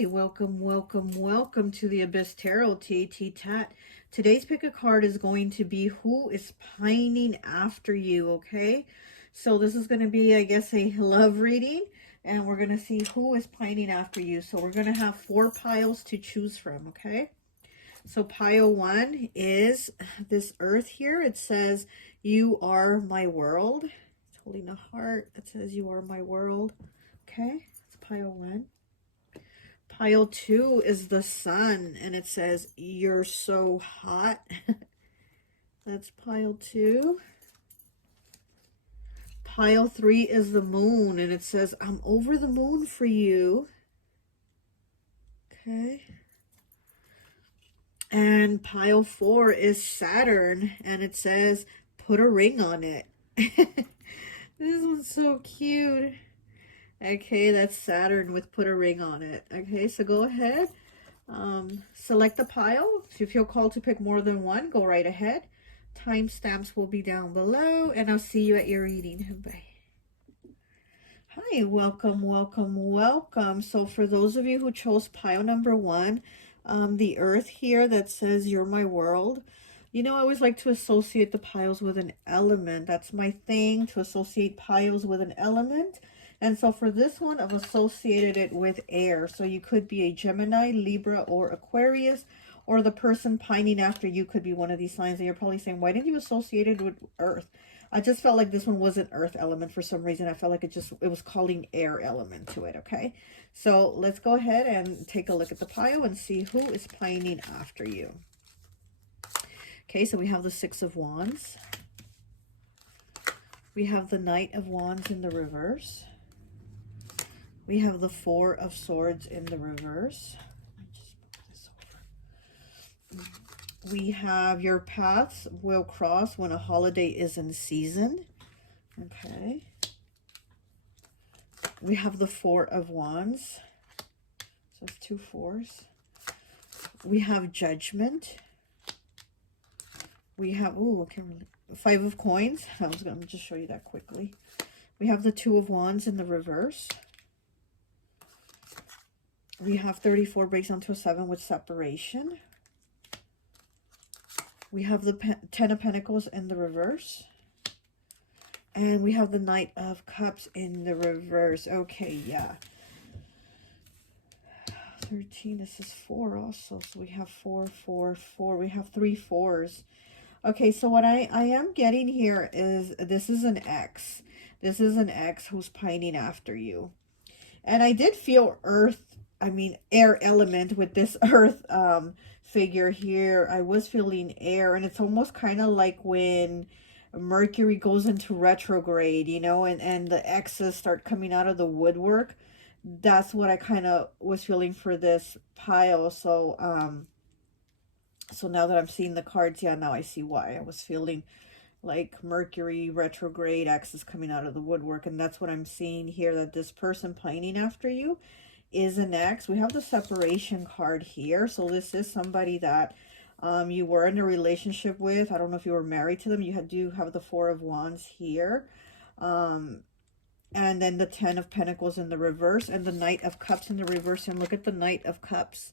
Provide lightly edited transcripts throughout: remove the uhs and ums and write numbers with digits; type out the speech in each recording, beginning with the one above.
Hi, welcome to the Abyss Tarot T.A.T. Today's pick a card is going to be who is pining after you, okay? So this is going to be, I guess, a love reading, and we're going to see who is pining after you. So we're going to have 4 piles to choose from, okay? So pile 1 is this earth here. It says, you are my world. It's holding a heart that says, you are my world, okay? It's pile 1. Pile 2 is the sun, and it says, you're so hot. That's pile 2. Pile 3 is the moon, and it says, I'm over the moon for you. Okay. And pile 4 is Saturn, and it says, put a ring on it. This one's so cute. Okay, that's Saturn with put a ring on it. Okay, so go ahead. Select the pile. If you feel called to pick more than one, go right ahead. Timestamps will be down below, and I'll see you at your reading. Bye. Hi, welcome. So for those of you who chose pile number 1, the earth here that says you're my world, you know, I always like to associate the piles with an element. That's my thing, to associate piles with an element. And so for this one, I've associated it with air. So you could be a Gemini, Libra, or Aquarius, or the person pining after you could be one of these signs. And you're probably saying, why didn't you associate it with earth? I just felt like this one was an earth element for some reason. I felt like it was calling air element to it, okay? So let's go ahead and take a look at the pile and see who is pining after you. Okay, so we have the 6 of Wands. We have the Knight of Wands in the reverse. We have the 4 of Swords in the reverse. Just move this over. We have your paths will cross when a holiday is in season. Okay. We have the 4 of Wands. So it's 2 4s. We have Judgment. We have, ooh, I can't really, 5 of Coins. I was going to just show you that quickly. We have the 2 of Wands in the reverse. We have 34 breaks down to a 7 with separation. We have the 10 of Pentacles in the reverse. And we have the Knight of Cups in the reverse. Okay, yeah. 13, this is 4 also. So we have 4, 4, 4. We have 3 4s. Okay, so what I am getting here is this is an ex. This is an ex who's pining after you. And I did feel air element with this earth figure here. I was feeling air, and it's almost kind of like when Mercury goes into retrograde, you know, and the exes start coming out of the woodwork. That's what I kind of was feeling for this pile. So so now that I'm seeing the cards, yeah, now I see why I was feeling like Mercury retrograde, exes coming out of the woodwork. And that's what I'm seeing here, that this person pining after you is an ex. We have the separation card here. So this is somebody that you were in a relationship with. I don't know if you were married to them. You do have the 4 of Wands here. And then the 10 of Pentacles in the reverse and the Knight of Cups in the reverse. And look at the Knight of Cups.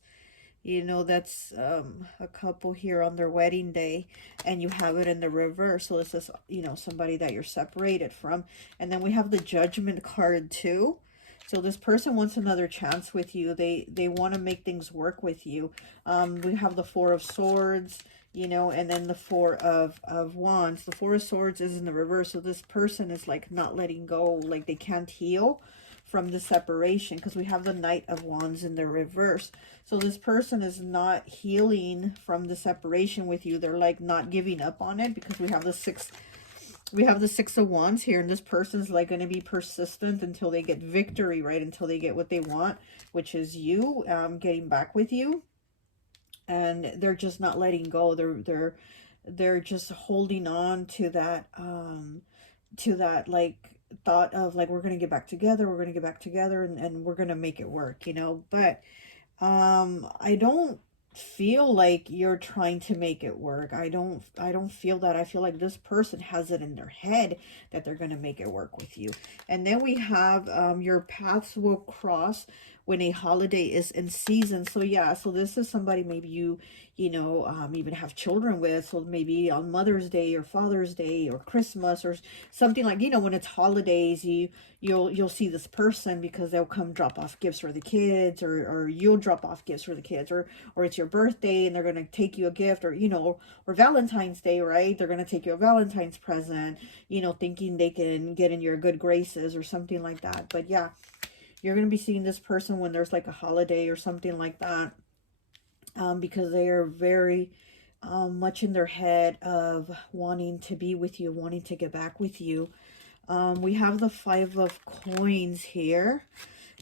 You know, that's a couple here on their wedding day, and you have it in the reverse. So this is, you know, somebody that you're separated from. And then we have the Judgment card too. So this person wants another chance with you. They want to make things work with you. We have the 4 of Swords, you know, and then the 4 of Wands. The 4 of Swords is in the reverse. So this person is like not letting go, like they can't heal from the separation, because we have the Knight of Wands in the reverse. So this person is not healing from the separation with you. They're like not giving up on it, because we have the 6 of Wands here, and this person's like going to be persistent until they get victory, right? Until they get what they want, which is you getting back with you. And they're just not letting go. They're just holding on to that like thought of like, we're going to get back together, and we're going to make it work, you know. But I don't feel like you're trying to make it work. I don't feel that. I feel like this person has it in their head that they're going to make it work with you. And then we have your paths will cross when a holiday is in season. So yeah, so this is somebody maybe you even have children with. So maybe on Mother's Day or Father's Day or Christmas or something, like, when it's holidays, you'll see this person because they'll come drop off gifts for the kids, or you'll drop off gifts for the kids, or it's your birthday and they're going to take you a gift, or or Valentine's Day, right? They're going to take you a Valentine's present, thinking they can get in your good graces or something like that. But yeah, you're going to be seeing this person when there's like a holiday or something like that, because they are very much in their head of wanting to be with you, wanting to get back with you. We have the 5 of Coins here.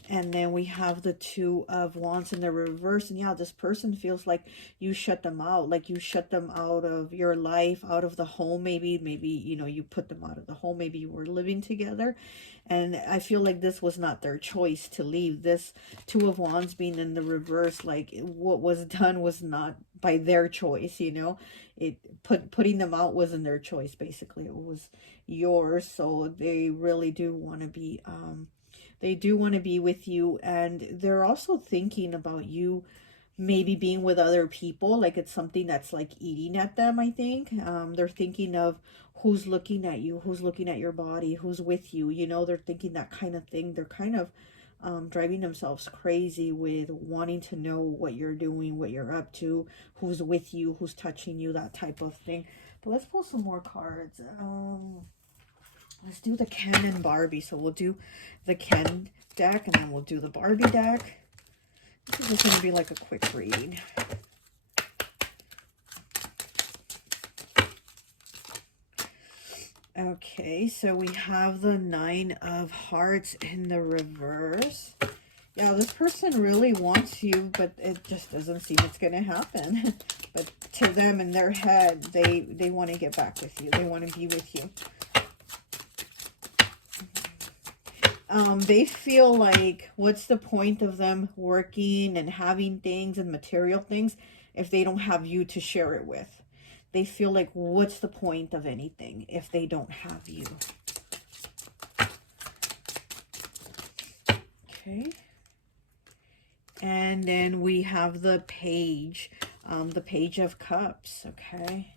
And then we have the 2 of Wands in the reverse. And yeah, this person feels like you shut them out. Like you shut them out of your life, out of the home. Maybe, you put them out of the home. Maybe you were living together. And I feel like this was not their choice to leave. This 2 of Wands being in the reverse, like what was done was not by their choice, Putting them out wasn't their choice, basically. It was yours. So they really do want to be... They do want to be with you, and they're also thinking about you maybe being with other people. Like it's something that's like eating at them, I think. They're thinking of who's looking at you, who's looking at your body, who's with you. They're thinking that kind of thing. They're kind of driving themselves crazy with wanting to know what you're doing, what you're up to, who's with you, who's touching you, that type of thing. But let's pull some more cards. Let's do the Ken and Barbie. So we'll do the Ken deck and then we'll do the Barbie deck. This is just going to be like a quick reading. Okay, so we have the 9 of Hearts in the reverse. Yeah, this person really wants you, but it just doesn't seem it's going to happen. But to them, in their head, they want to get back with you. They want to be with you. They feel like, what's the point of them working and having things and material things if they don't have you to share it with? They feel like, what's the point of anything if they don't have you? Okay. And then we have the Page of Cups, okay?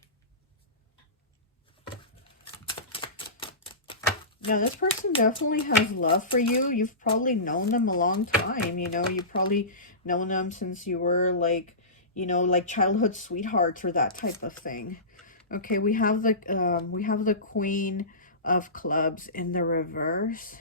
Now, this person definitely has love for you. You've probably known them a long time, You've probably known them since you were like, like childhood sweethearts or that type of thing. Okay, we have the Queen of Clubs in the reverse.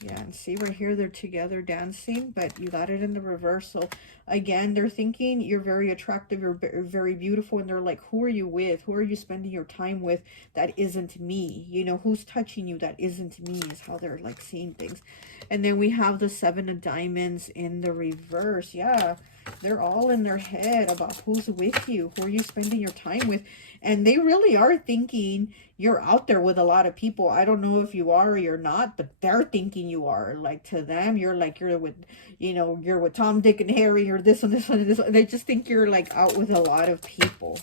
Yeah, and see right here, they're together dancing, but you got it in the reverse. So again, they're thinking you're very attractive, you're very beautiful, and they're like, who are you with? Who are you spending your time with that isn't me? Who's touching you that isn't me is how they're like seeing things. And then we have the 7 of Diamonds in the reverse. Yeah, they're all in their head about who's with you, who are you spending your time with. And they really are thinking you're out there with a lot of people. I don't know if you are or you're not, but they're thinking you are. Like, to them, you're with, you're with Tom, Dick, and Harry, or this one, this one, and this one. They just think you're like out with a lot of people.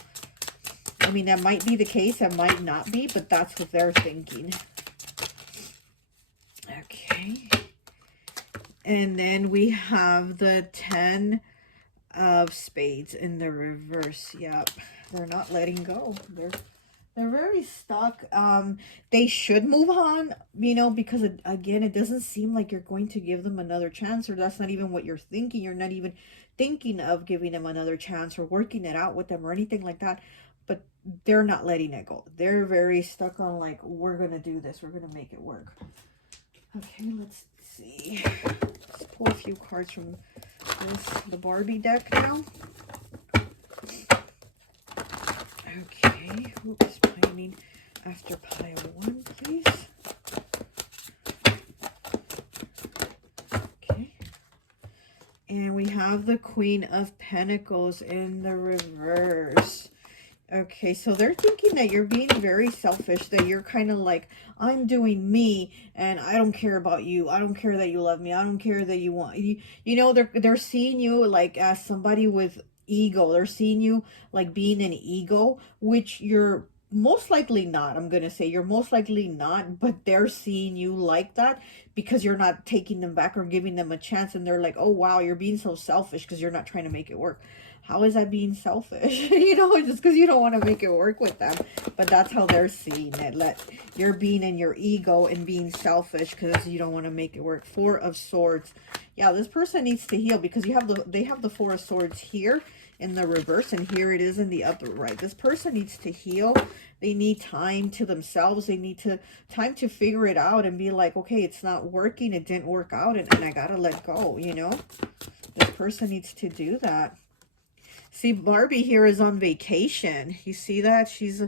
I mean, that might be the case, that might not be, but that's what they're thinking. Okay. And then we have the 10 of Spades in the reverse. Yep, they're not letting go. They're very stuck. They should move on, because again, it doesn't seem like you're going to give them another chance, or that's not even what you're thinking. You're not even thinking of giving them another chance or working it out with them or anything like that. But they're not letting it go. They're very stuck on like, we're gonna do this. We're gonna make it work. Okay, let's see. Let's pull a few cards from the Barbie deck now. Okay, oops, pining after pile 1, please. Okay. And we have the Queen of Pentacles in the reverse. Okay, so they're thinking that you're being very selfish, that you're kind of like, I'm doing me, and I don't care about you. I don't care that you love me. I don't care that you want... They're seeing you like as somebody with ego. They're seeing you like being an ego, which you're most likely not. I'm going to say you're most likely not, but they're seeing you like that because you're not taking them back or giving them a chance, and they're like, oh wow, you're being so selfish because you're not trying to make it work. How is that being selfish? You know, just because you don't want to make it work with them. But that's how they're seeing it. You're being in your ego and being selfish because you don't want to make it work. Four of Swords. Yeah, this person needs to heal because they have the Four of Swords here in the reverse, and here it is in the upper right. This person needs to heal. They need time to themselves. They need time to figure it out and be like, okay, it's not working. It didn't work out, and I gotta let go, you know? This person needs to do that. See, Barbie here is on vacation. You see that? She's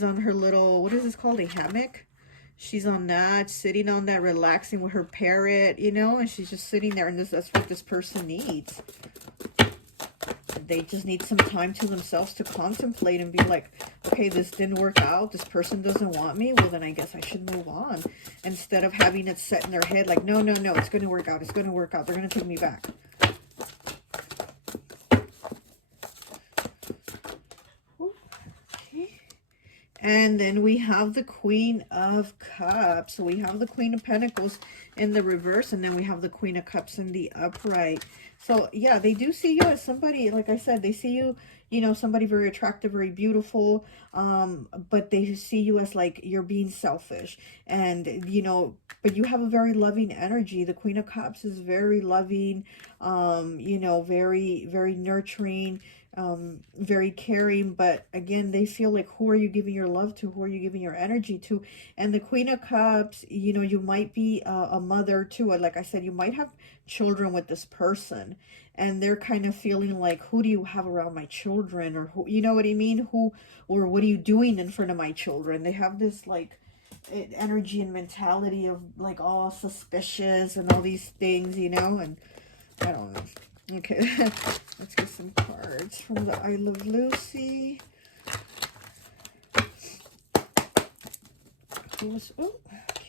on her little, what is this called? A hammock? She's on that, sitting on that, relaxing with her parrot, you know? And she's just sitting there, and that's what this person needs. They just need some time to themselves to contemplate and be like, okay, this didn't work out. This person doesn't want me. Well, then I guess I should move on. Instead of having it set in their head like, no, no, no, it's going to work out. It's going to work out. They're going to take me back. And then we have the Queen of Cups. So we have the Queen of Pentacles in the reverse, and then we have the Queen of Cups in the upright. So yeah, they do see you as somebody, like I said, they see you, you know, somebody very attractive, very beautiful, but they see you as like you're being selfish, and you know, but you have a very loving energy. The Queen of Cups is very loving, you know, very, very nurturing, very caring. But again, they feel like, who are you giving your love to? Who are you giving your energy to? And the Queen of Cups, you know, you might be a mother too. Like I said, you might have children with this person, and they're kind of feeling like, who do you have around my children? Or who, you know what I mean? Who, or what are you doing in front of my children? They have this like energy and mentality of like all suspicious and all these things, you know, and I don't know. Okay, let's get some cards from the I Love Lucy. Oh,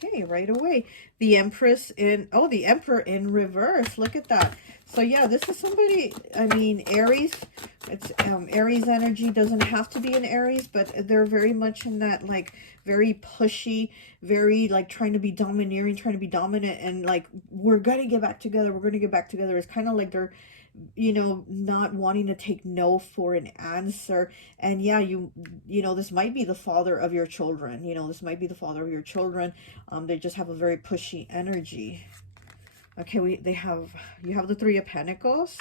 okay, right away. The Empress in, oh, the Emperor in reverse. Look at that. So yeah, this is somebody, I mean, Aries. It's Aries energy. Doesn't have to be an Aries, but they're very much in that like very pushy, very like trying to be domineering, trying to be dominant, and like, we're gonna get back together. We're gonna get back together. It's kind of like they're, you know, not wanting to take no for an answer. And yeah, you know, this might be the father of your children. You know, this might be the father of your children. They just have a very pushy energy. Okay, you have the Three of Pentacles,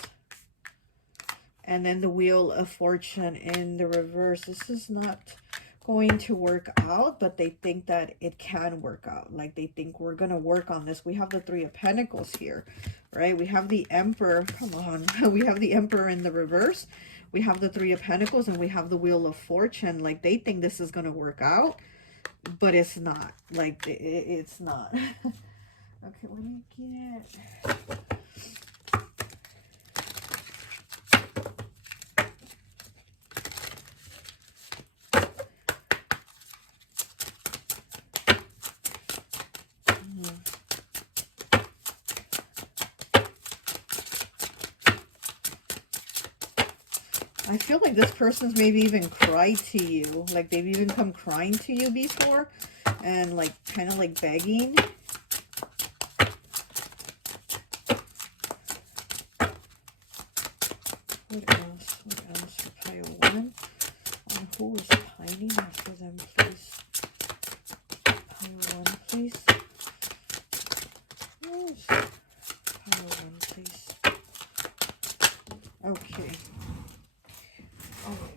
and then the Wheel of Fortune in the reverse. This is not going to work out, but they think that it can work out. Like, they think we're going to work on this. We have the Three of Pentacles here, right? We have the Emperor. Come on. We have the Emperor in the reverse. We have the Three of Pentacles, and we have the Wheel of Fortune. Like, they think this is going to work out, but it's not. Like, it's not. Okay, let me get... I feel like this person's maybe even cried to you. Like, they've even come crying to you before, and like kind of like begging. What else? What else for pile one? Who is pining after them, please? Pile one, please. Yes. Pile one, please. Okay. Oh my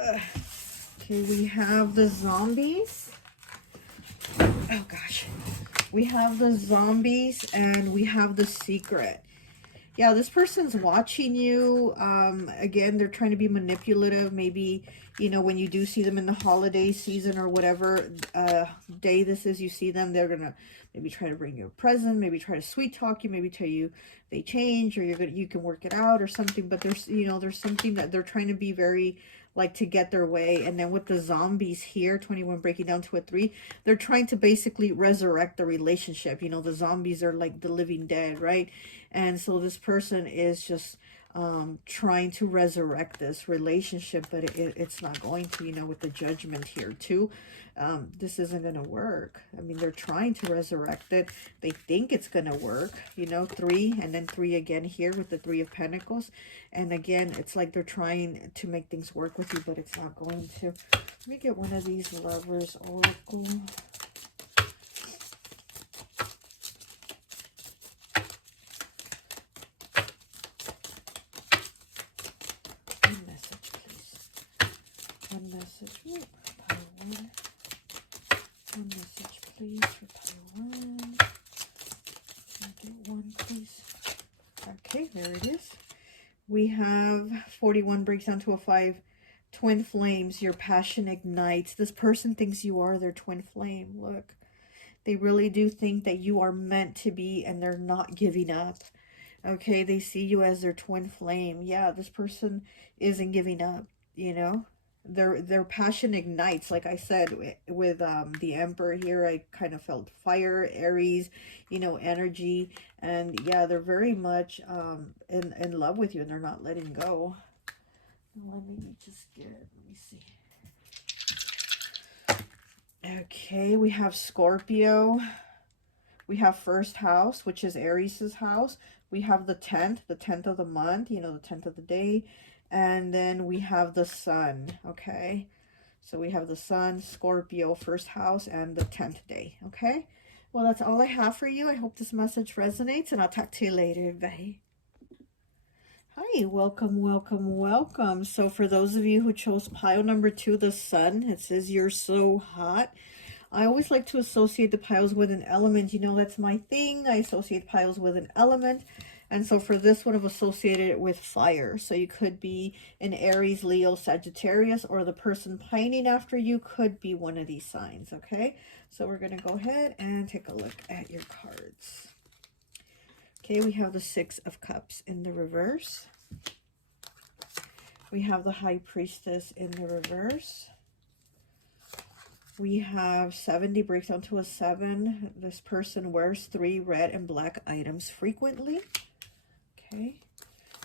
god. Okay, we have the zombies. Oh gosh. We have the zombies, and we have the secret. Yeah, this person's watching you. Again, they're trying to be manipulative. Maybe, you know, when you do see them in the holiday season or whatever day this is, you see them, they're going to maybe try to bring you a present, maybe try to sweet talk you, maybe tell you they change, or you can work it out or something. But there's, you know, there's something that they're trying to be very, like, to get their way. And then with the zombies here, 21 breaking down to a 3, they're trying to basically resurrect the relationship. You know, the zombies are like the living dead, right? And so this person is just trying to resurrect this relationship, but it's not going to, you know, with the Judgment here too. This isn't going to work. I mean, they're trying to resurrect it. They think it's going to work, you know, 3 and then 3 again here with the 3 of Pentacles. And again, it's like they're trying to make things work with you, but it's not going to. Let me get one of these Lovers Oracle. One message, please. One message. Ooh, pile 1. One message, please, for pile 1. Can I get 1, please? Okay, there it is. We have 41 breaks down to a 5. Twin flames, your passion ignites. This person thinks you are their twin flame. Look, they really do think that you are meant to be, and they're not giving up. Okay, they see you as their twin flame. Yeah, this person isn't giving up, you know. Their passion ignites. Like I said, with the Emperor here, I kind of felt fire, Aries, you know, energy. And yeah, they're very much in love with you, and they're not letting go. Let me just get, let me see. Okay, we have Scorpio. We have first house, which is Aries' house. We have the 10th of the month, you know, the 10th of the day. And then we have the sun, okay? So we have the sun, Scorpio, first house, and the 10th day, okay? Well, that's all I have for you. I hope this message resonates, and I'll talk to you later. Bye. Hi, welcome, welcome, welcome. So for those of you who chose pile number 2, the sun, it says you're so hot. I always like to associate the piles with an element. You know, that's my thing. I associate piles with an element. And so for this one, I've associated it with fire. So you could be an Aries, Leo, Sagittarius, or the person pining after you could be one of these signs, okay? So we're going to go ahead and take a look at your cards. Okay, we have the 6 of Cups in the reverse. We have the High Priestess in the reverse. We have 70 breaks down to a 7. This person wears 3 red and black items frequently. Okay.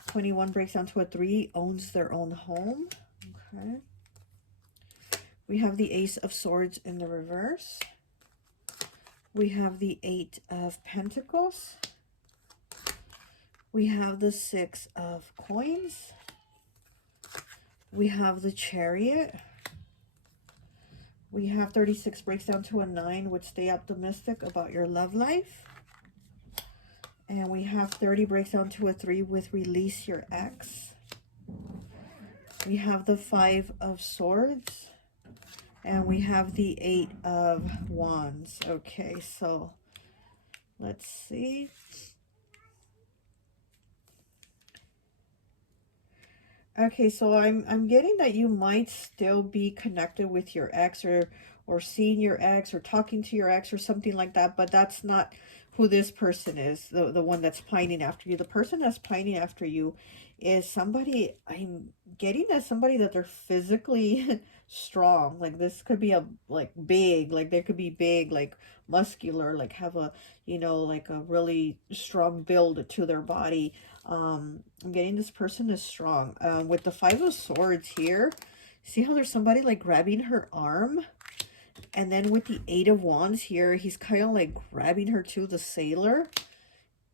21 breaks down to a 3, owns their own home. Okay. We have the Ace of Swords in the reverse. We have the 8 of Pentacles. We have the 6 of Coins. We have the Chariot. We have 36 breaks down to a 9, which stay optimistic about your love life. And we have 30 breaks down to a 3 with release your ex. We have the 5 of Swords. And we have the 8 of Wands. Okay, so let's see. Okay, so I'm getting that you might still be connected with your ex, or seeing your ex, or talking to your ex, or something like that, but that's not who this person is, the one that's pining after you. The person that's pining after you is somebody, I'm getting that somebody that they're physically strong. Like this could be a, like big, like they could be big, like muscular, like have a, you know, like a really strong build to their body. I'm getting this person is strong. With the 5 of Swords here, see how there's somebody like grabbing her arm? And then with the 8 of Wands here, he's kind of like grabbing her too, the sailor.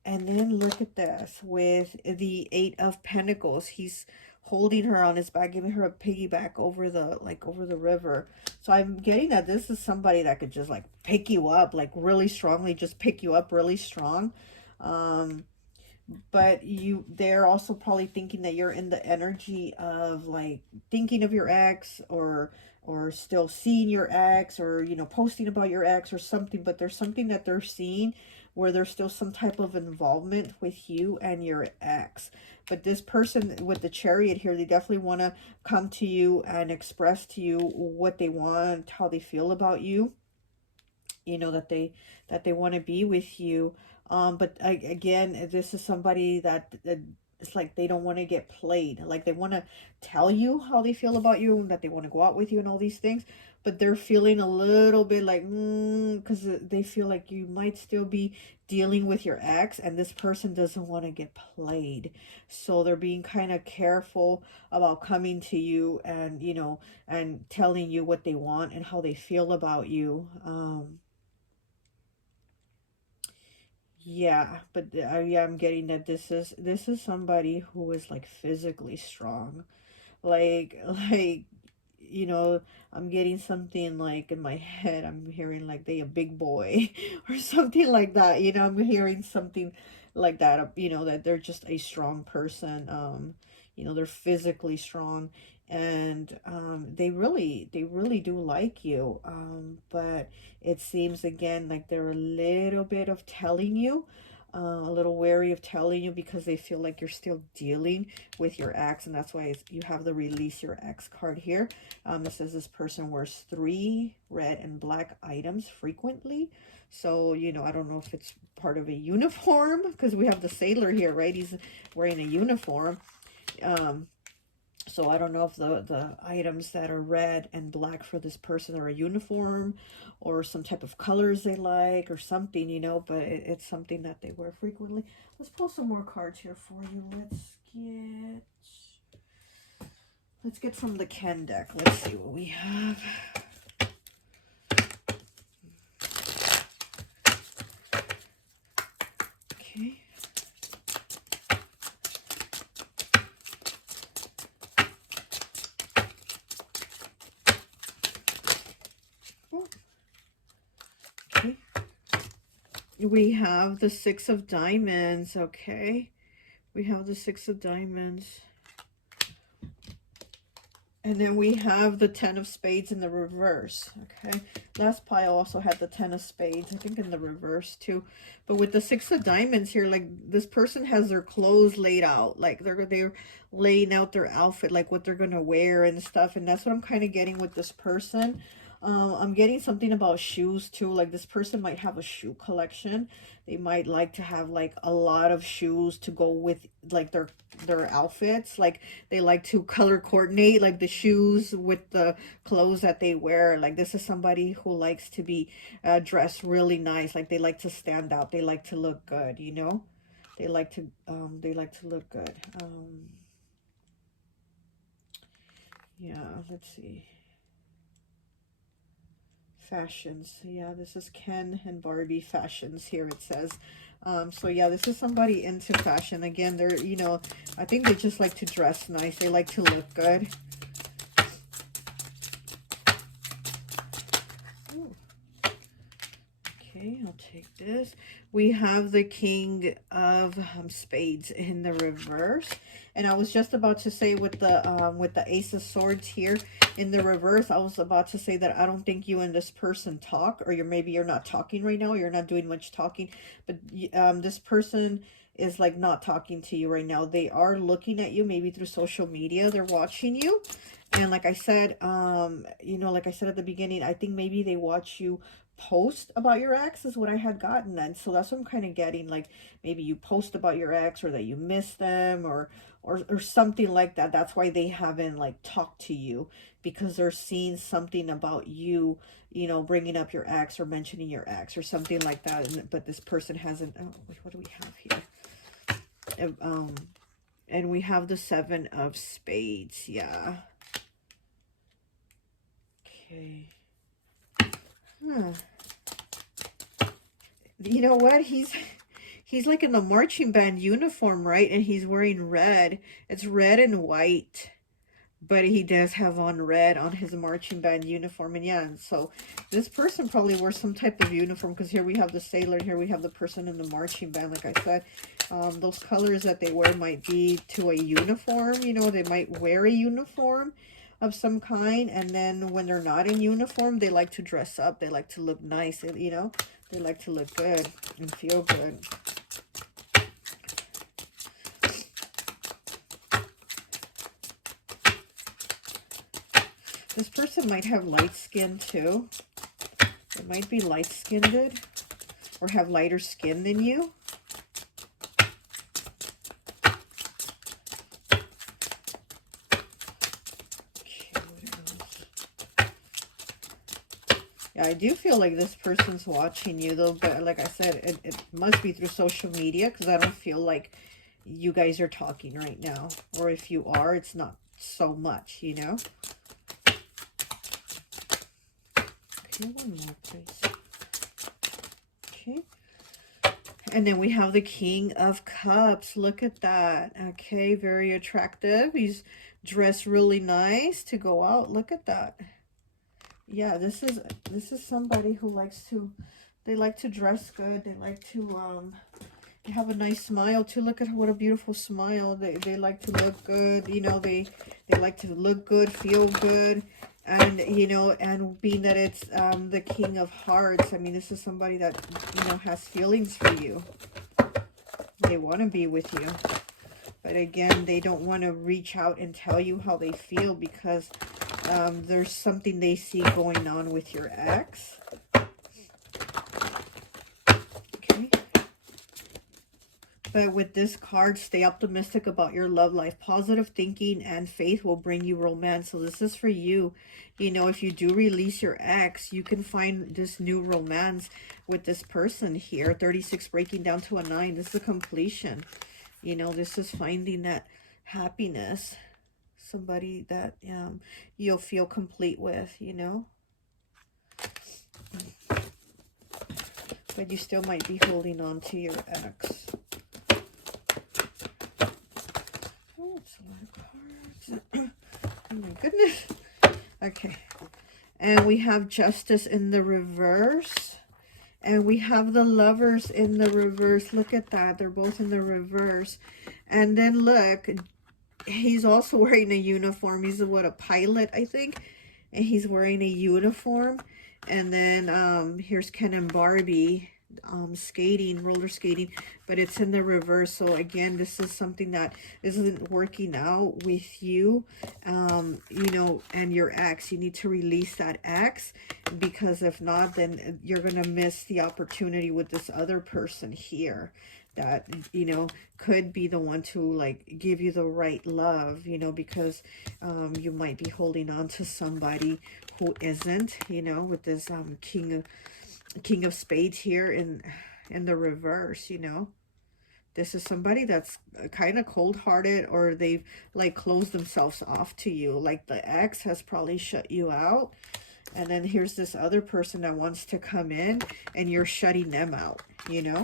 And then look at this, with the 8 of Pentacles, he's holding her on his back, giving her a piggyback over the, like over the river. So I'm getting that this is somebody that could just like pick you up, like really strongly, just pick you up really strong. But they're also probably thinking that you're in the energy of like thinking of your ex, or still seeing your ex, or, you know, posting about your ex or something. But there's something that they're seeing where there's still some type of involvement with you and your ex. But this person with the Chariot here, they definitely want to come to you and express to you what they want, how they feel about you, you know, that they want to be with you. But again, this is somebody that it's like they don't want to get played. Like they want to tell you how they feel about you, and that they want to go out with you and all these things. but they're feeling a little bit like, because they feel like you might still be dealing with your ex, and this person doesn't want to get played. So they're being kind of careful about coming to you and, you know, and telling you what they want and how they feel about you. Yeah, but yeah, I'm getting that this is somebody who is like physically strong, like you know, I'm getting something like in my head, I'm hearing like they a big boy or something like that. You know, I'm hearing something like that, you know, that they're just a strong person. You know, they're physically strong, and they really do like you. But it seems again like they're a little bit of telling you, a little wary of telling you because they feel like you're still dealing with your ex, and that's why you have the release your ex card here. It says this person wears 3 red and black items frequently. So, you know, I don't know if it's part of a uniform, because we have the sailor here, right? He's wearing a uniform. So I don't know if the items that are red and black for this person are a uniform or some type of colors they like or something, you know, but it's something that they wear frequently. Let's pull some more cards here for you. Let's get from the Ken deck. Let's see what we have. Okay. Oh. Okay. We have the 6 of Diamonds. Okay. We have the 6 of Diamonds. And then we have the 10 of Spades in the reverse, okay? Last pile also had the 10 of Spades, I think in the reverse too. But with the 6 of Diamonds here, like this person has their clothes laid out. Like they're laying out their outfit, like what they're going to wear and stuff. And that's what I'm kind of getting with this person. I'm getting something about shoes too. Like this person might have a shoe collection. They might like to have like a lot of shoes to go with like their outfits. Like they like to color coordinate like the shoes with the clothes that they wear. Like this is somebody who likes to be dressed really nice. Like they like to stand out. They like to look good, you know. They like to look good. Yeah, let's see. Fashions. Yeah, this is Ken and Barbie fashions here, it says. So yeah, this is somebody into fashion. Again, they're, you know, I think they just like to dress nice. They like to look good. Ooh. Okay, I'll take this. We have the King of Spades in the reverse. And I was just about to say with the Ace of Swords here in the reverse, I was about to say that I don't think you and this person talk, or maybe you're not talking right now. You're not doing much talking, but this person is like not talking to you right now. They are looking at you, maybe through social media. They're watching you. And like I said, you know, like I said at the beginning, I think maybe they watch you post about your ex is what I had gotten. And so that's what I'm kind of getting, like maybe you post about your ex, or that you miss them, or something like that. That's why they haven't like talked to you, because they're seeing something about you, you know, bringing up your ex or mentioning your ex or something like that. But this person hasn't. Oh, wait, what do we have here? And we have the 7 of Spades. Yeah. Okay. Huh. You know what? He's like in the marching band uniform, right? And he's wearing red. It's red and white. But he does have on red on his marching band uniform. And yeah, and so this person probably wears some type of uniform, because here we have the sailor and here we have the person in the marching band. Like I said, those colors that they wear might be to a uniform. You know, they might wear a uniform of some kind. And then when they're not in uniform, they like to dress up. They like to look nice, you know. They like to look good and feel good. This person might have light skin too. It might be light-skinned or have lighter skin than you. Okay, what else? I do feel like this person's watching you though, but like I said, it must be through social media, because I don't feel like you guys are talking right now. Or if you are, it's not so much, you know? Okay, one more, please. Okay. And then we have the King of Cups. Look at that. Okay, very attractive. He's dressed really nice to go out. Look at that. Yeah, this is somebody who likes to, they like to dress good. They like to have a nice smile too. Look at what a beautiful smile. They like to look good. You know, they like to look good, feel good. And, you know, and being that it's the King of Hearts, I mean, this is somebody that, you know, has feelings for you. They want to be with you. But again, they don't want to reach out and tell you how they feel, because there's something they see going on with your ex. Okay. But with this card, stay optimistic about your love life. Positive thinking and faith will bring you romance. So this is for you. You know, if you do release your ex, you can find this new romance with this person here. 36 breaking down to a 9. This is a completion. You know, this is finding that happiness. Somebody that you'll feel complete with, you know. But you still might be holding on to your ex. Oh, it's a lot of cards. Oh my goodness. Okay. And we have Justice in the reverse. And we have the Lovers in the reverse. Look at that. They're both in the reverse. And then look, he's also wearing a uniform. He's a pilot, I think. And he's wearing a uniform. And then here's Ken and Barbie skating, roller skating, but it's in the reverse. So again, this is something that isn't working out with you, you know, and your ex. You need to release that ex, because if not, then you're going to miss the opportunity with this other person here that, you know, could be the one to like give you the right love, you know, because you might be holding on to somebody who isn't, you know, with this King of Spades here in the reverse, you know. This is somebody that's kind of cold-hearted, or they've like closed themselves off to you. Like the ex has probably shut you out. And then here's this other person that wants to come in, and you're shutting them out, you know.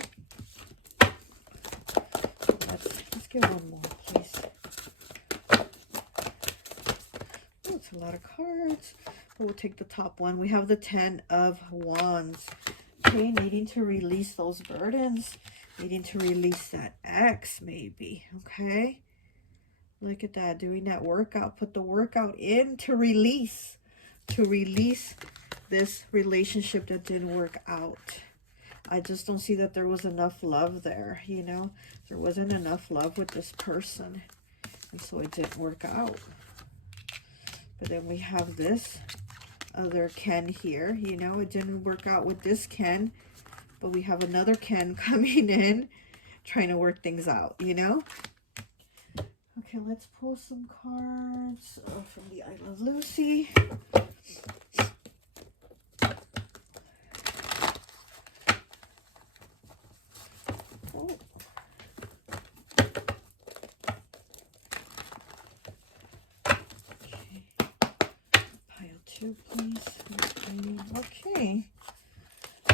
Let's get one more, please. Oh, it's a lot of cards. We'll take the top one. We have the 10 of Wands. Okay, needing to release those burdens. Needing to release that ex, maybe. Okay. Look at that. Doing that workout. Put the workout in to release. To release this relationship that didn't work out. I just don't see that there was enough love there, you know. There wasn't enough love with this person. And so it didn't work out. But then we have this other Ken here, you know, it didn't work out with this Ken, but we have another Ken coming in, trying to work things out, you know. Okay, let's pull some cards from the I Love Lucy. Oh. Two, please. Okay,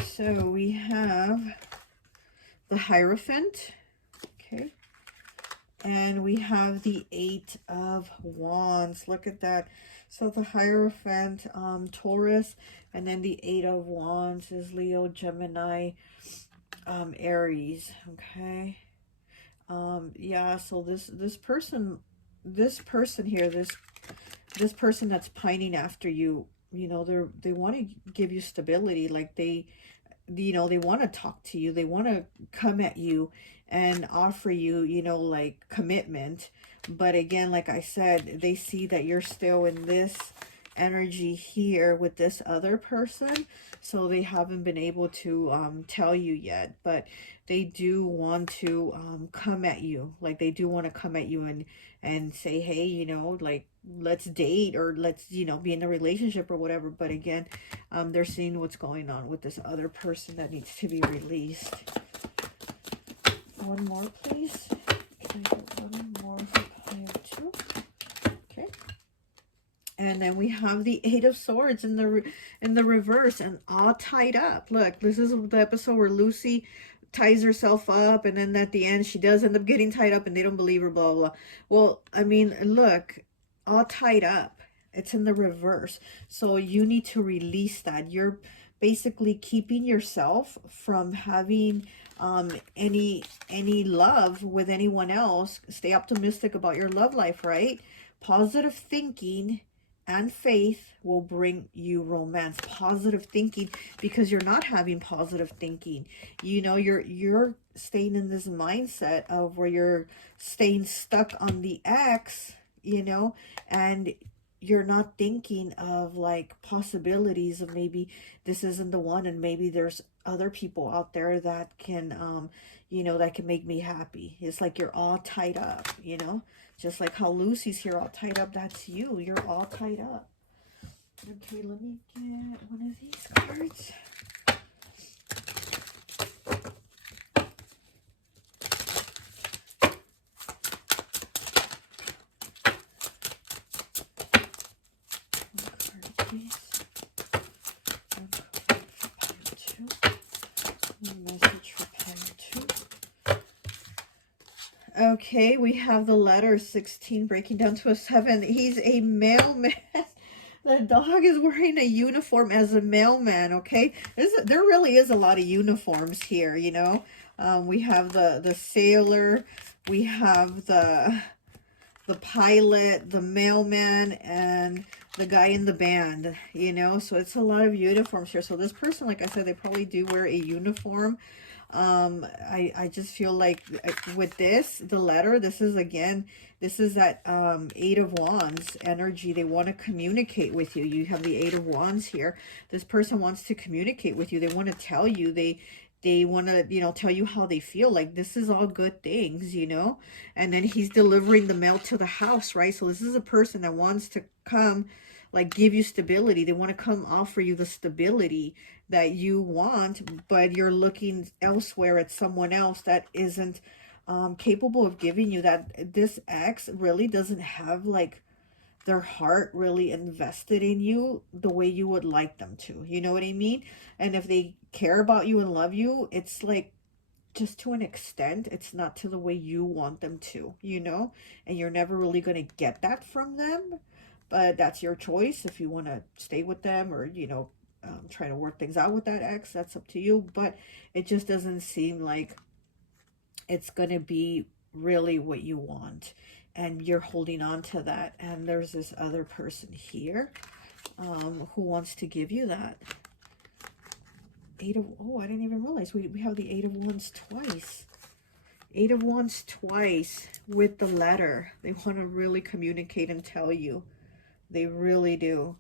so we have the Hierophant, okay, and we have the 8 of Wands. Look at that. So the Hierophant, Taurus, and then the 8 of Wands is Leo, Gemini, Aries. Okay, yeah. So this person here, this person that's pining after you, you know, they want to give you stability. Like they, you know, they want to talk to you. They want to come at you and offer you, you know, like commitment. But again, like I said, they see that you're still in this energy here with this other person. So they haven't been able to tell you yet. But they do want to come at you. Like they do want to come at you and say, hey, you know, like, let's date, or let's, you know, be in a relationship or whatever. But again, they're seeing what's going on with this other person that needs to be released. One more, please. Can I get one more for pile 2? Okay. And then we have the Eight of Swords in the reverse, and all tied up. Look, this is the episode where Lucy ties herself up, and then at the end she does end up getting tied up, and they don't believe her, blah, blah, blah. Well, I mean, look, all tied up. It's in the reverse. So you need to release that. You're basically keeping yourself from having any love with anyone else. Stay optimistic about your love life, right? Positive thinking and faith will bring you romance. Positive thinking, because you're not having positive thinking. You know, you're staying in this mindset of where you're staying stuck on the ex, you know, and you're not thinking of like possibilities of maybe this isn't the one, and maybe there's other people out there that can you know, that can make me happy. It's like you're all tied up, you know, just like how Lucy's here all tied up. That's you. You're all tied up. Okay, let me get one of these cards. Okay, we have the letter 16 breaking down to a 7. He's a mailman. The dog is wearing a uniform as a mailman, okay? There really is a lot of uniforms here, you know? We have the sailor, we have the pilot, the mailman, and the guy in the band, you know? So it's a lot of uniforms here. So this person, like I said, they probably do wear a uniform. I just feel like with this, the letter, this is that Eight of Wands energy. They want to communicate with you. You have the Eight of Wands here. This person wants to communicate with you. They want to tell you, they want to, you know, tell you how they feel. Like, this is all good things, you know. And then he's delivering the mail to the house, right? So this is a person that wants to come, like, give you stability. They want to come offer you the stability that you want, but you're looking elsewhere at someone else that isn't capable of giving you that. This ex really doesn't have like their heart really invested in you the way you would like them to, you know what I mean? And if they care about you and love you, it's like just to an extent. It's not to the way you want them to, you know, and you're never really going to get that from them. But that's your choice if you want to stay with them, or, you know, try to work things out with that ex. That's up to you. But it just doesn't seem like it's going to be really what you want. And you're holding on to that. And there's this other person here who wants to give you that. Oh, I didn't even realize we have the Eight of Wands twice. Eight of Wands twice with the letter. They want to really communicate and tell you. They really do.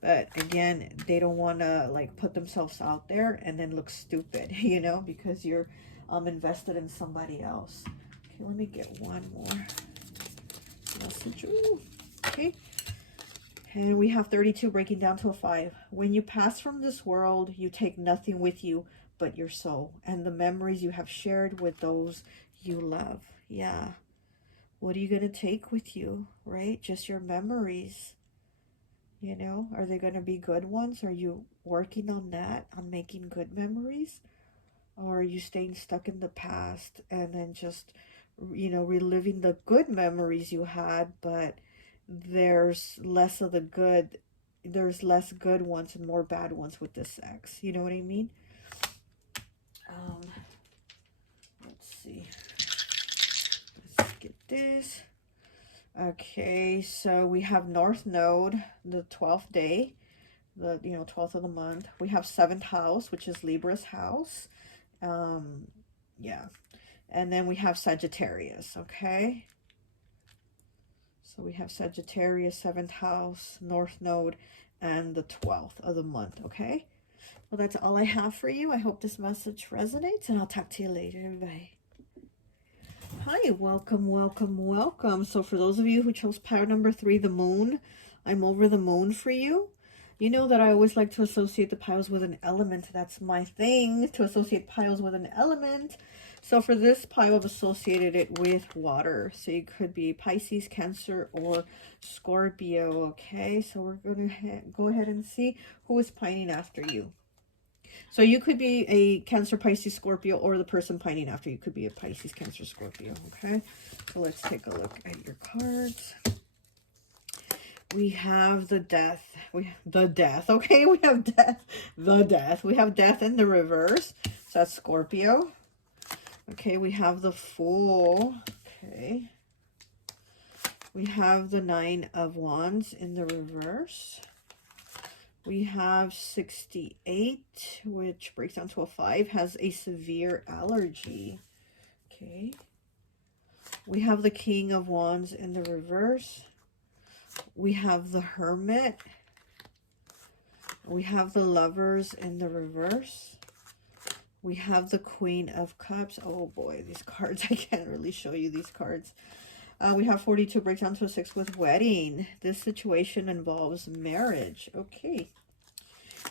But again, they don't want to like put themselves out there and then look stupid, you know, because you're invested in somebody else. Okay, let me get one more message. Ooh, okay. And we have 32 breaking down to a 5. When you pass from this world, you take nothing with you but your soul and the memories you have shared with those you love. Yeah. What are you going to take with you, right? Just your memories. You know, are they going to be good ones? Are you working on that, on making good memories? Or are you staying stuck in the past and then just, you know, reliving the good memories you had, but there's less of the good, there's less good ones and more bad ones with this ex. You know what I mean? Let's see. Let's get this. Okay, so we have North Node, the 12th day, the 12th of the month. We have 7th house, which is Libra's house. Yeah. And then we have Sagittarius, okay? So we have Sagittarius, 7th house, North Node, and the 12th of the month, okay? Well, that's all I have for you. I hope this message resonates, and I'll talk to you later. Bye. Hi, welcome, welcome, welcome. So for those of you who chose pile number 3, the moon, I'm over the moon for you. You know that I always like to associate the piles with an element. That's my thing, to associate piles with an element. So for this pile, I've associated it with water. So you could be Pisces, Cancer, or Scorpio. Okay, so we're going to go ahead and see who is pining after you. So you could be a Cancer, Pisces, Scorpio, or the person pining after you could be a Pisces, Cancer, Scorpio. Okay, so let's take a look at your cards. We have the death. Okay, we have death. The death. We have death in the reverse. So that's Scorpio. Okay, we have the Fool. Okay. We have the 9 of Wands in the reverse. We have 68, which breaks down to a 5, has a severe allergy. Okay. We have the King of Wands in the reverse. We have the Hermit. We have the Lovers in the reverse. We have the Queen of Cups. Oh boy, these cards, I can't really show you these cards. We have 42, breaks down to a 6 with wedding. This situation involves marriage. Okay.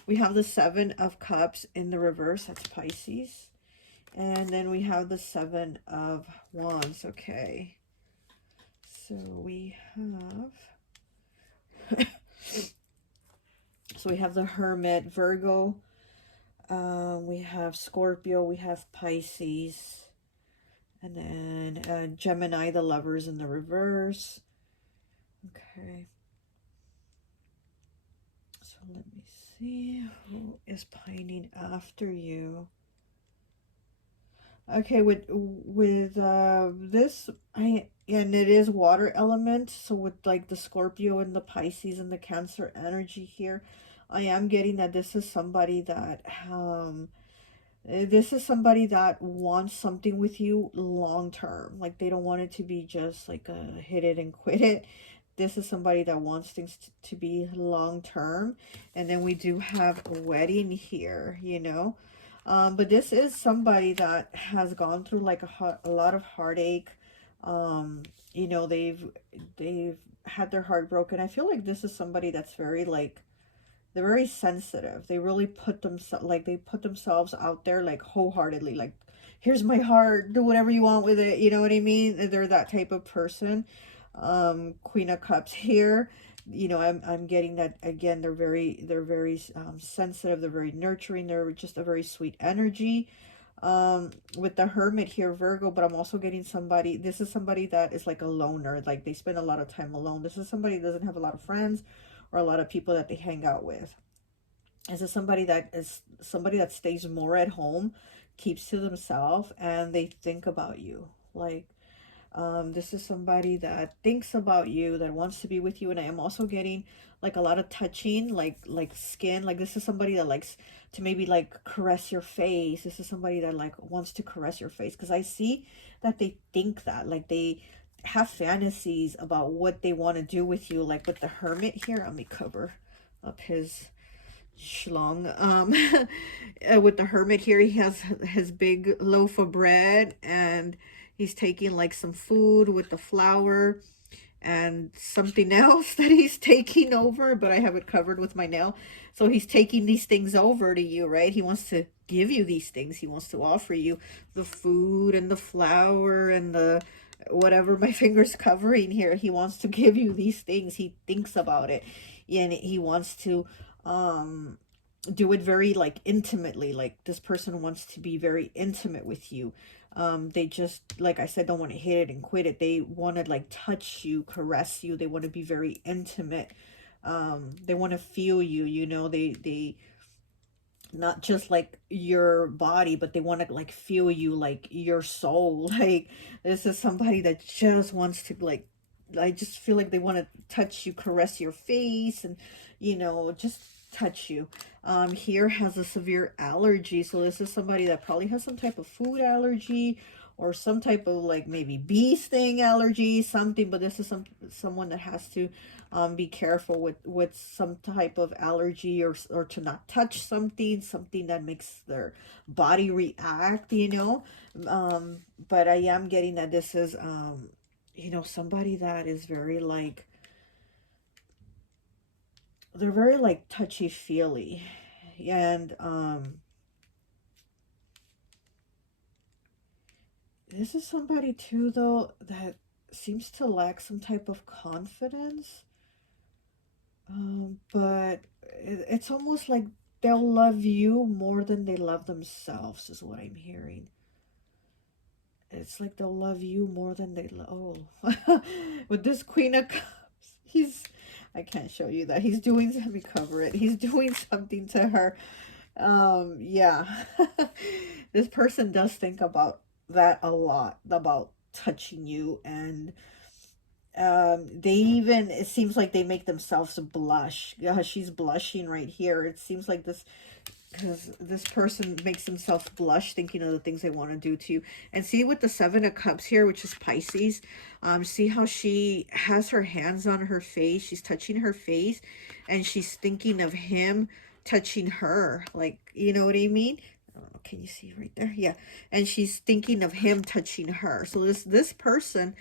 We have the 7 of Cups in the reverse. That's Pisces. And then we have the 7 of Wands. Okay. So we have... so we have the Hermit, Virgo. We have Scorpio. We have Pisces. And then Gemini, the Lovers in the reverse. Okay. So let me see who is pining after you. Okay, with this, and it is water element. So with like the Scorpio and the Pisces and the Cancer energy here, I am getting that this is somebody that wants something with you long term. Like they don't want it to be just like a hit it and quit it. This is somebody that wants things to be long term. And then we do have a wedding here, you know. But this is somebody that has gone through like a lot of heartache. You know, they've had their heart broken. I feel like this is somebody that's very like, they're very sensitive. They really put themselves out there like wholeheartedly, like, here's my heart, do whatever you want with it. You know what I mean? They're that type of person. Queen of Cups here. You know, I'm getting that again. They're very sensitive. They're very nurturing. They're just a very sweet energy. With the Hermit here, Virgo, but I'm also getting somebody, this is somebody that is like a loner. Like they spend a lot of time alone. This is somebody that doesn't have a lot of friends or a lot of people that they hang out with. This is somebody that stays more at home, keeps to themselves, and they think about you. Like, this is somebody that thinks about you, that wants to be with you. And I am also getting like a lot of touching, like skin. Like this is somebody that likes to maybe like caress your face. This is somebody that like wants to caress your face, because I see that they think that, like they have fantasies about what they want to do with you. Like with the Hermit here, let me cover up his schlong. With the Hermit here, he has his big loaf of bread, and he's taking like some food with the flour and something else that he's taking over, but I have it covered with my nail. So he's taking these things over to you, right? He wants to give you these things. He wants to offer you the food and the flour and the whatever my finger's covering here. He wants to give you these things. He thinks about it, and he wants to do it very like intimately. Like this person wants to be very intimate with you. They just, like I said, don't want to hit it and quit it. They want to like touch you, caress you. They want to be very intimate. They want to feel you, you know. They not just like your body, but they want to like feel you, like your soul. Like this is somebody that just wants to like, I just feel like they want to touch you, caress your face, and you know, just touch you. Here has a severe allergy. So this is somebody that probably has some type of food allergy, or some type of like maybe bee sting allergy, something. But this is someone that has to be careful with some type of allergy, or to not touch something that makes their body react, you know. But I am getting that this is you know, somebody that is very like, they're very like touchy feely, and this is somebody too though that seems to lack some type of confidence. But it's almost like they'll love you more than they love themselves, is what I'm hearing. It's like they'll love you more than they love. Oh, with this Queen of Cups, I can't show you that. He's doing, let me cover it. He's doing something to her. Yeah. This person does think about that a lot, about touching you, and they even, it seems like they make themselves blush. Yeah, she's blushing right here. It seems like this, because this person makes themselves blush thinking of the things they want to do to you. And see with the Seven of Cups here, which is Pisces, see how she has her hands on her face. She's touching her face, and she's thinking of him touching her. Like, you know what I mean? Can you see right there? Yeah. And she's thinking of him touching her. So this person,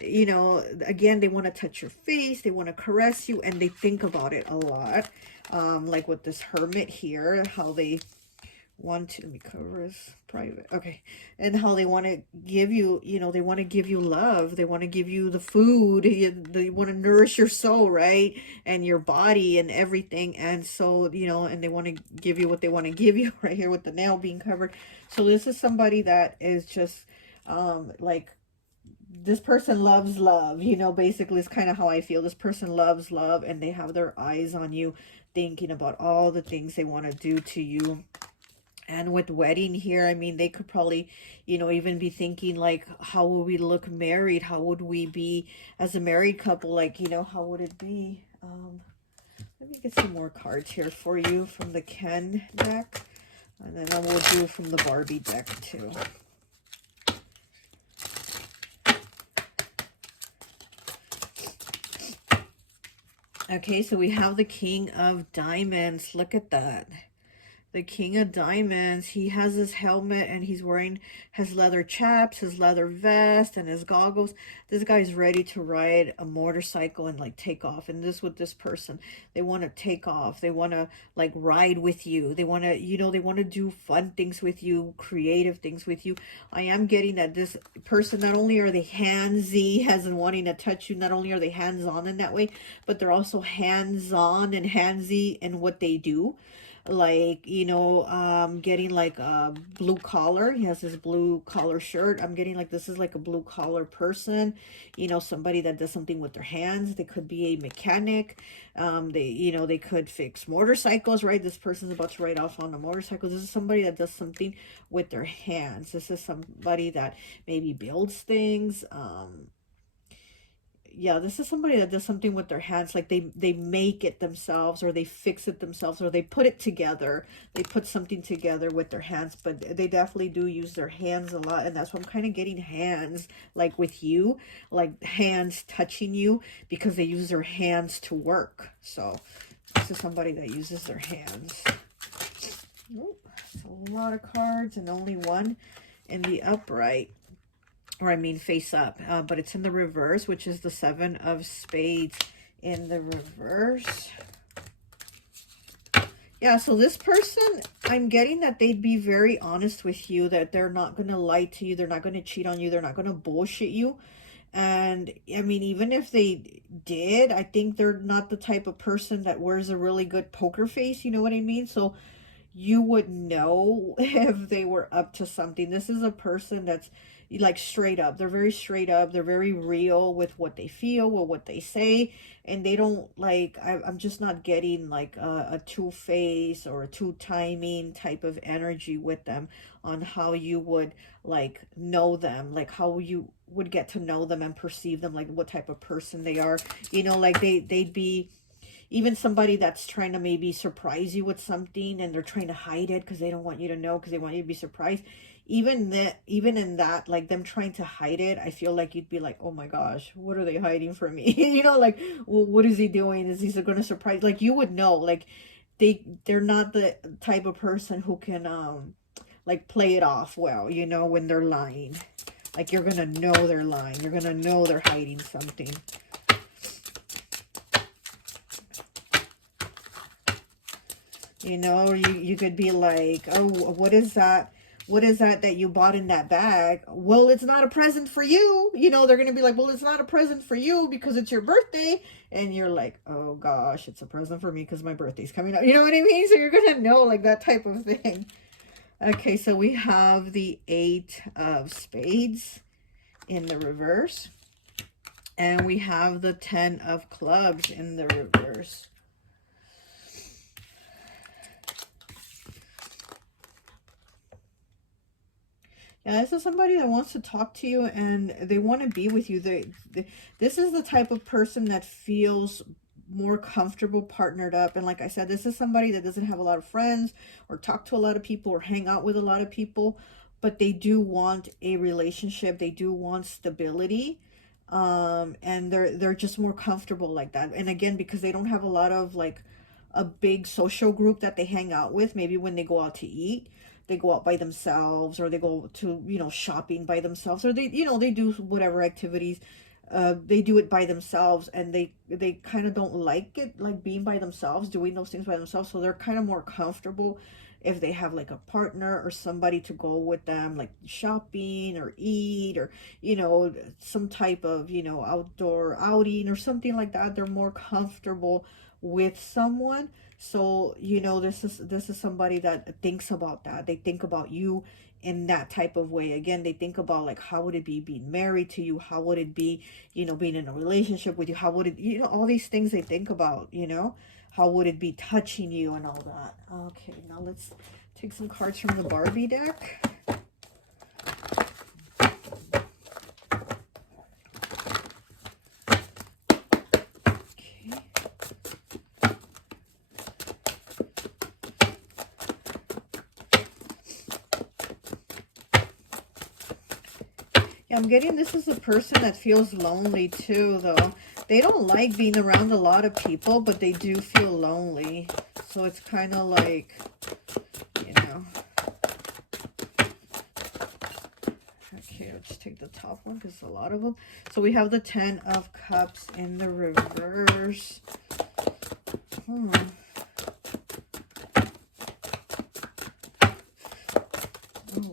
you know, again, they want to touch your face, they want to caress you, and they think about it a lot. Like with this Hermit here, how they want to, let me cover this private, okay, and how they want to give you, you know, they want to give you love, they want to give you the food, they want to nourish your soul, right, and your body and everything. And so, you know, and they want to give you what they want to give you right here with the nail being covered. So this is somebody that is just like, this person loves love, you know, basically is kind of how I feel. This person loves love, and they have their eyes on you, thinking about all the things they want to do to you. And with wedding here, I mean, they could probably, you know, even be thinking like, how will we look married? How would we be as a married couple? Like, you know, how would it be? Let me get some more cards here for you from the Ken deck. And then I will do from the Barbie deck too. Okay, so we have the King of Diamonds. Look at that. The King of Diamonds. He has his helmet, and he's wearing his leather chaps, his leather vest, and his goggles. This guy's ready to ride a motorcycle and like take off. And this with this person, they want to take off. They want to like ride with you. They want to, you know, they want to do fun things with you, creative things with you. I am getting that this person, not only are they handsy as in wanting to touch you, not only are they hands-on in that way, but they're also hands-on and handsy in what they do. Like, you know, getting like a blue collar. He has his blue collar shirt. I'm getting like, this is like a blue collar person, you know, somebody that does something with their hands. They could be a mechanic. They, you know, they could fix motorcycles, right? This person's about to ride off on a motorcycle. This is somebody that does something with their hands. This is somebody that maybe builds things. Yeah, this is somebody that does something with their hands, like they make it themselves, or they fix it themselves, or they put it together. They put something together with their hands, but they definitely do use their hands a lot. And that's what I'm kind of getting, hands, like with you, like hands touching you, because they use their hands to work. So this is somebody that uses their hands. Oh, a lot of cards and only one in the upright. Or I mean face up, but it's in the reverse, which is the Seven of Spades in the reverse. Yeah, so this person, I'm getting that they'd be very honest with you, that they're not going to lie to you, they're not going to cheat on you, they're not going to bullshit you. And I mean, even if they did, I think they're not the type of person that wears a really good poker face, you know what I mean? So you would know if they were up to something. This is a person that's like straight up. They're very straight up. They're very real with what they feel or what they say. And they don't like, I'm just not getting like a two-face or a two-timing type of energy with them on how you would like know them, like how you would get to know them and perceive them, like what type of person they are. You know, like they'd be even somebody that's trying to maybe surprise you with something, and they're trying to hide it because they don't want you to know, because they want you to be surprised. even that, even in that, like them trying to hide it, I feel like you'd be like, oh my gosh, what are they hiding from me? You know, like, well, what is he doing? Is he going to surprise? Like, you would know, like, they're not the type of person who can like play it off well, you know, when they're lying. Like, you're gonna know they're lying. You're gonna know they're hiding something. You know, you could be like, oh, what is that? What is that you bought in that bag? Well, it's not a present for you. You know, they're going to be like, well, it's not a present for you because it's your birthday. And you're like, oh gosh, it's a present for me because my birthday's coming up. You know what I mean? So you're going to know, like, that type of thing. Okay, so we have the 8 of Spades in the reverse. And we have the 10 of Clubs in the reverse. Yeah, this is somebody that wants to talk to you and they want to be with you. This is the type of person that feels more comfortable partnered up. And like I said, this is somebody that doesn't have a lot of friends or talk to a lot of people or hang out with a lot of people, but they do want a relationship. They do want stability. And they're just more comfortable like that. And again, because they don't have a lot of like a big social group that they hang out with, maybe when they go out to eat, they go out by themselves, or they go to, you know, shopping by themselves, or they, you know, they do whatever activities, they do it by themselves, and they kind of don't like it, like being by themselves, doing those things by themselves. So they're kind of more comfortable if they have like a partner or somebody to go with them, like shopping or eat, or, you know, some type of, you know, outdoor outing or something like that. They're more comfortable with someone. So, you know, this is somebody that thinks about that. They think about you in that type of way. Again, they think about like, how would it be being married to you? How would it be, you know, being in a relationship with you? How would it, you know, all these things they think about, you know, how would it be touching you and all that. Okay, now let's take some cards from the Barbie deck. I'm getting this is a person that feels lonely too, though. They don't like being around a lot of people, but they do feel lonely. So it's kind of like, you know. Okay, I'll just take the top one because a lot of them. So we have the 10 of Cups in the reverse. Oh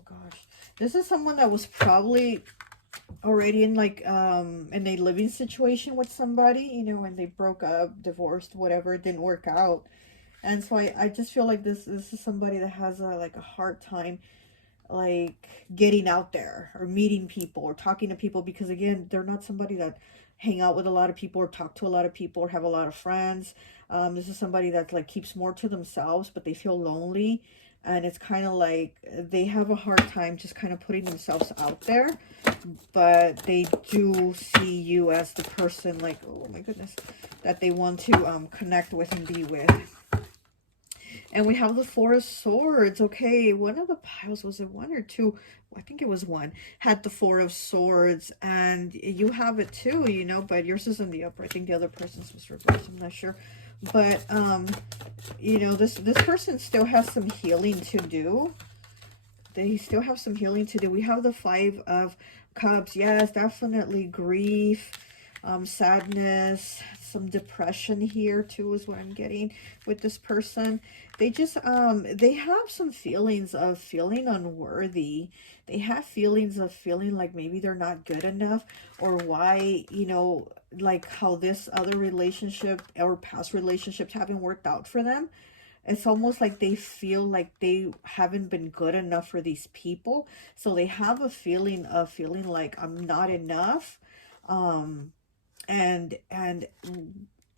gosh. This is someone that was probably already in like in a living situation with somebody, you know, when they broke up, divorced, whatever, it didn't work out. And so I just feel like this is somebody that has like a hard time like getting out there or meeting people or talking to people, because again, they're not somebody that hang out with a lot of people or talk to a lot of people or have a lot of friends. This is somebody that like keeps more to themselves, but they feel lonely. And it's kind of like they have a hard time just kind of putting themselves out there, but they do see you as the person, like, oh my goodness, that they want to connect with and be with. And we have the 4 of Swords. Okay, one of the piles, was it 1 or 2? I think it was 1. Had the 4 of Swords, and you have it too, you know, but yours is in the upper. I think the other person's was reversed. I'm not sure. But, you know, this person still has some healing to do. They still have some healing to do. We have the 5 of Cups. Yes, definitely grief, sadness, some depression here too is what I'm getting with this person. They just, they have some feelings of feeling unworthy. They have feelings of feeling like maybe they're not good enough, or why, you know, like how this other relationship or past relationships haven't worked out for them. It's almost like they feel like they haven't been good enough for these people. So they have a feeling of feeling like I'm not enough. And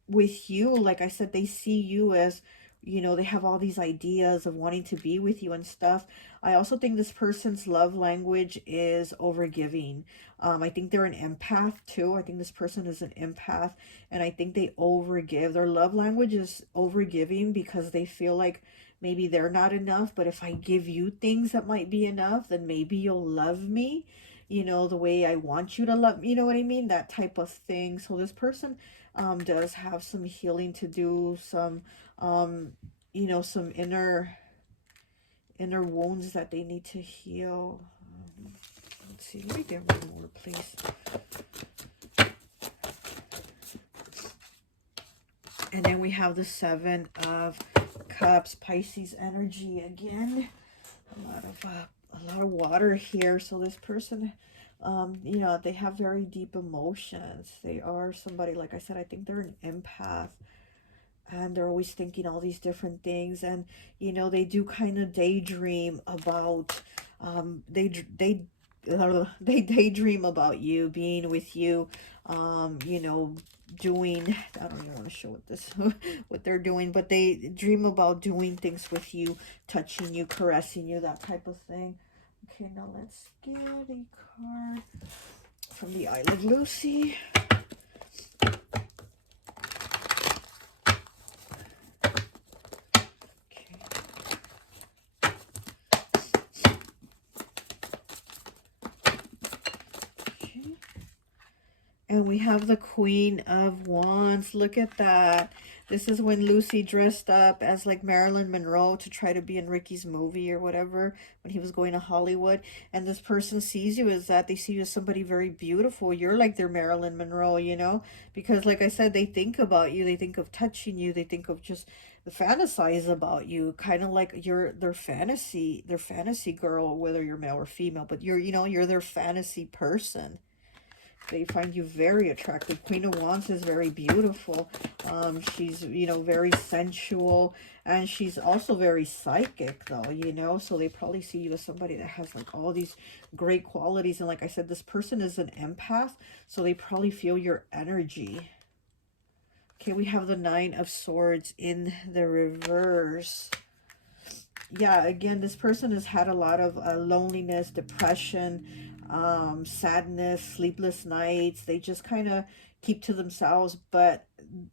with you, like I said, they see you as, you know, they have all these ideas of wanting to be with you and stuff. I also think this person's love language is overgiving. I think they're an empath too. I think this person is an empath, and I think they overgive. Their love language is overgiving because they feel like maybe they're not enough, but if I give you things that might be enough, then maybe you'll love me, you know, the way I want you to love me, you know what I mean? That type of thing. So this person does have some healing to do, some you know, some inner wounds that they need to heal. Let's see, let me get one more, please. And then we have the Seven of Cups, Pisces energy again. A lot of water here. So this person, you know, they have very deep emotions. They are somebody, like I said, I think they're an empath. And they're always thinking all these different things. And, you know, they do kind of daydream about, they daydream about you, being with you, you know, doing, I don't even want to show what this, what they're doing, but they dream about doing things with you, touching you, caressing you, that type of thing. Okay, now let's get a card from the Isle of Lucy. And we have the Queen of Wands. Look at that. This is when Lucy dressed up as like Marilyn Monroe to try to be in Ricky's movie or whatever, when he was going to Hollywood. And this person sees you as that. They see you as somebody very beautiful. You're like their Marilyn Monroe, you know, because like I said, they think about you. They think of touching you. They think of just the fantasize about you, kind of like you're their fantasy girl, whether you're male or female, but you're, you know, you're their fantasy person. They find you very attractive. Queen of Wands is very beautiful. She's, you know, very sensual. And she's also very psychic, though, you know. So they probably see you as somebody that has, like, all these great qualities. And like I said, this person is an empath. So they probably feel your energy. Okay, we have the Nine of Swords in the reverse. Yeah, again, this person has had a lot of loneliness, depression, sadness, sleepless nights. They just kind of keep to themselves, but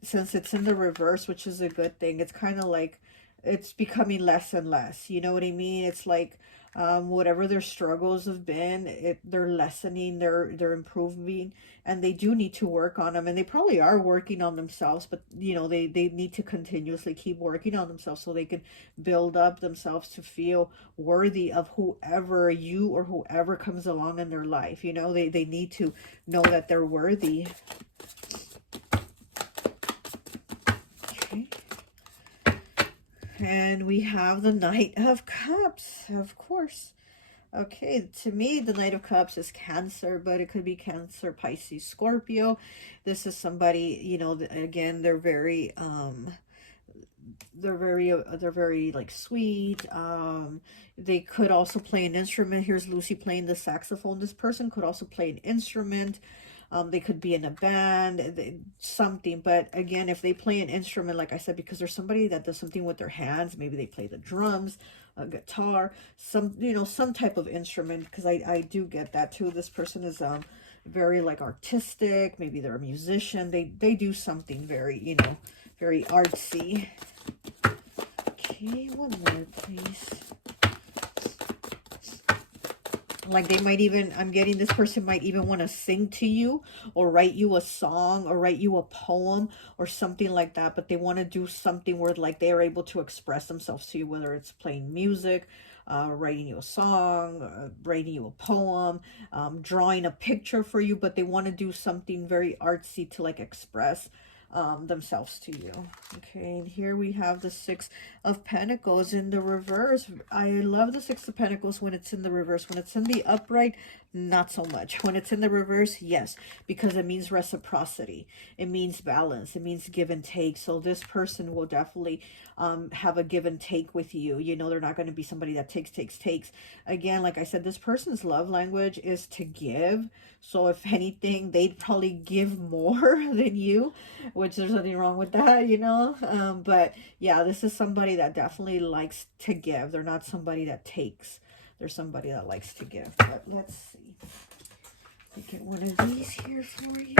since it's in the reverse, which is a good thing, it's kind of like it's becoming less and less, you know what I mean? It's like whatever their struggles have been, they're lessening, they're improving, and they do need to work on them, and they probably are working on themselves, but you know, they need to continuously keep working on themselves so they can build up themselves to feel worthy of whoever you or whoever comes along in their life. You know, they need to know that they're worthy. Okay. And we have the Knight of Cups, of course. Okay, to me, the Knight of Cups is Cancer, but it could be Cancer, Pisces, Scorpio. This is somebody, you know, again, they're very like sweet. They could also play an instrument. Here's Lucy playing the saxophone. This person could also play an instrument. They could be in a band, something. But again, if they play an instrument, like I said, because there's somebody that does something with their hands, maybe they play the drums, a guitar, some, you know, some type of instrument, because I do get that too. This person is very like artistic. Maybe they're a musician. They do something very, you know, very artsy. Okay, one more, please. Like they might even, I'm getting this person might even want to sing to you or write you a song or write you a poem or something like that. But they want to do something where like they are able to express themselves to you, whether it's playing music, writing you a song, writing you a poem, drawing a picture for you. But they want to do something very artsy to like express themselves to you. Okay, and here we have the Six of Pentacles in the reverse. I love the Six of Pentacles when it's in the reverse. When it's in the upright, not so much. When it's in the reverse, yes, because it means reciprocity. It means balance. It means give and take. So this person will definitely have a give and take with you. You know, they're not going to be somebody that takes. Again, like I said, this person's love language is to give. So if anything, they'd probably give more than you, which there's nothing wrong with that, you know. But yeah, this is somebody that definitely likes to give. They're not somebody that takes. There's somebody that likes to give. But let's see. Let me get one of these here for you.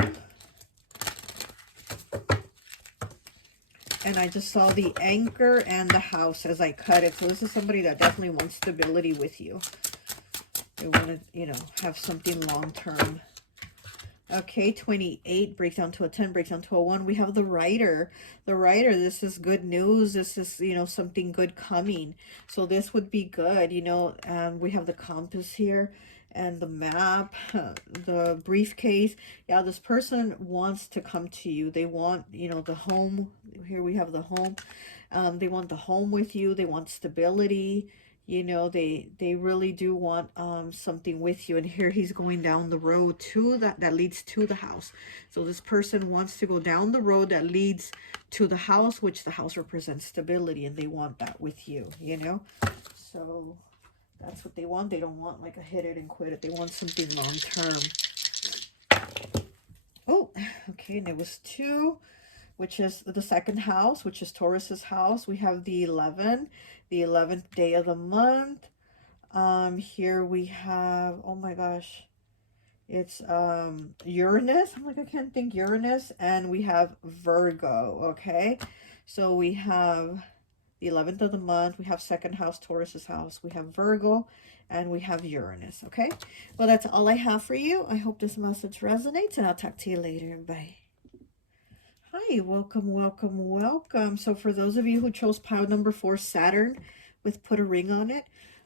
And I just saw the anchor and the house as I cut it. So this is somebody that definitely wants stability with you. They want to, you know, have something long-term. Okay, 28 breaks down to a 10, breaks down to a 1. We have the Rider. The Rider, this is good news. This is, you know, something good coming. So this would be good, you know. We have the compass here and the map, the briefcase. Yeah, this person wants to come to you. They want, you know, the home. Here we have the home. They want the home with you. They want stability. You know, they really do want something with you. And here he's going down the road to that leads to the house. So this person wants to go down the road that leads to the house, which the house represents stability, and they want that with you, you know. So that's what they want. They don't want like a hit it and quit it. They want something long term. Oh, okay, and it was 2, which is the second house, which is Taurus's house. We have the 11, the 11th day of the month. Here we have, oh my gosh, it's Uranus. I'm like, I can't think, Uranus. And we have Virgo. Okay, so we have the 11th of the month. We have second house, Taurus's house. We have Virgo, and we have Uranus. Okay, well, that's all I have for you. I hope this message resonates, and I'll talk to you later. Bye. Hi, welcome. So for those of you who chose pile number 4, Saturn, with put a ring on it,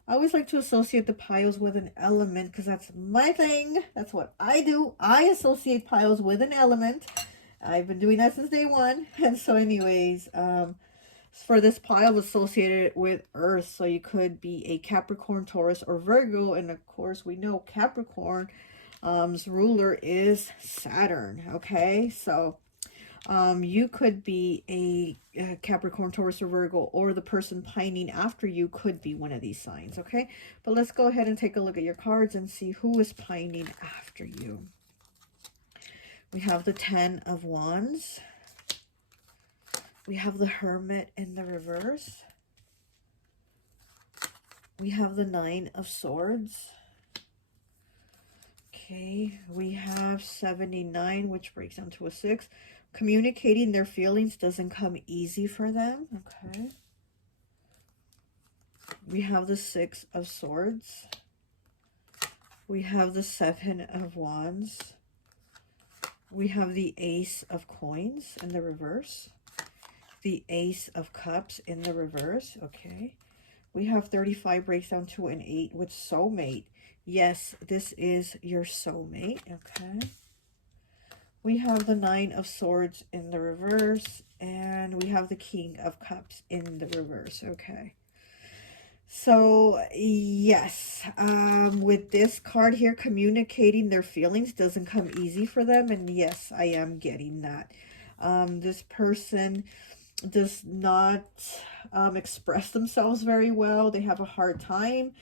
I always like to associate the piles with an element because that's my thing. That's what I do. I associate piles with an element. I've been doing that since day one. And so anyways, for this pile associated with Earth, so you could be a Capricorn, Taurus, or Virgo. And of course, we know Capricorn's ruler is Saturn. Okay, so you could be a Capricorn, Taurus, or Virgo, or the person pining after you could be one of these signs, okay? But let's go ahead and take a look at your cards and see who is pining after you. We have the 10 of Wands. We have the Hermit in the reverse. We have the 9 of Swords. Okay, we have 79, which breaks down to a 6. Communicating their feelings doesn't come easy for them. Okay. We have the 6 of Swords. We have the 7 of Wands. We have the Ace of Coins in the reverse. The Ace of Cups in the reverse. Okay. We have 35 breaks down to an 8 with soulmate. Yes, this is your soulmate. Okay. We have the 9 of Swords in the reverse, and we have the King of Cups in the reverse. Okay. So, yes, with this card here, communicating their feelings doesn't come easy for them. And yes, I am getting that. This person does not express themselves very well. They have a hard time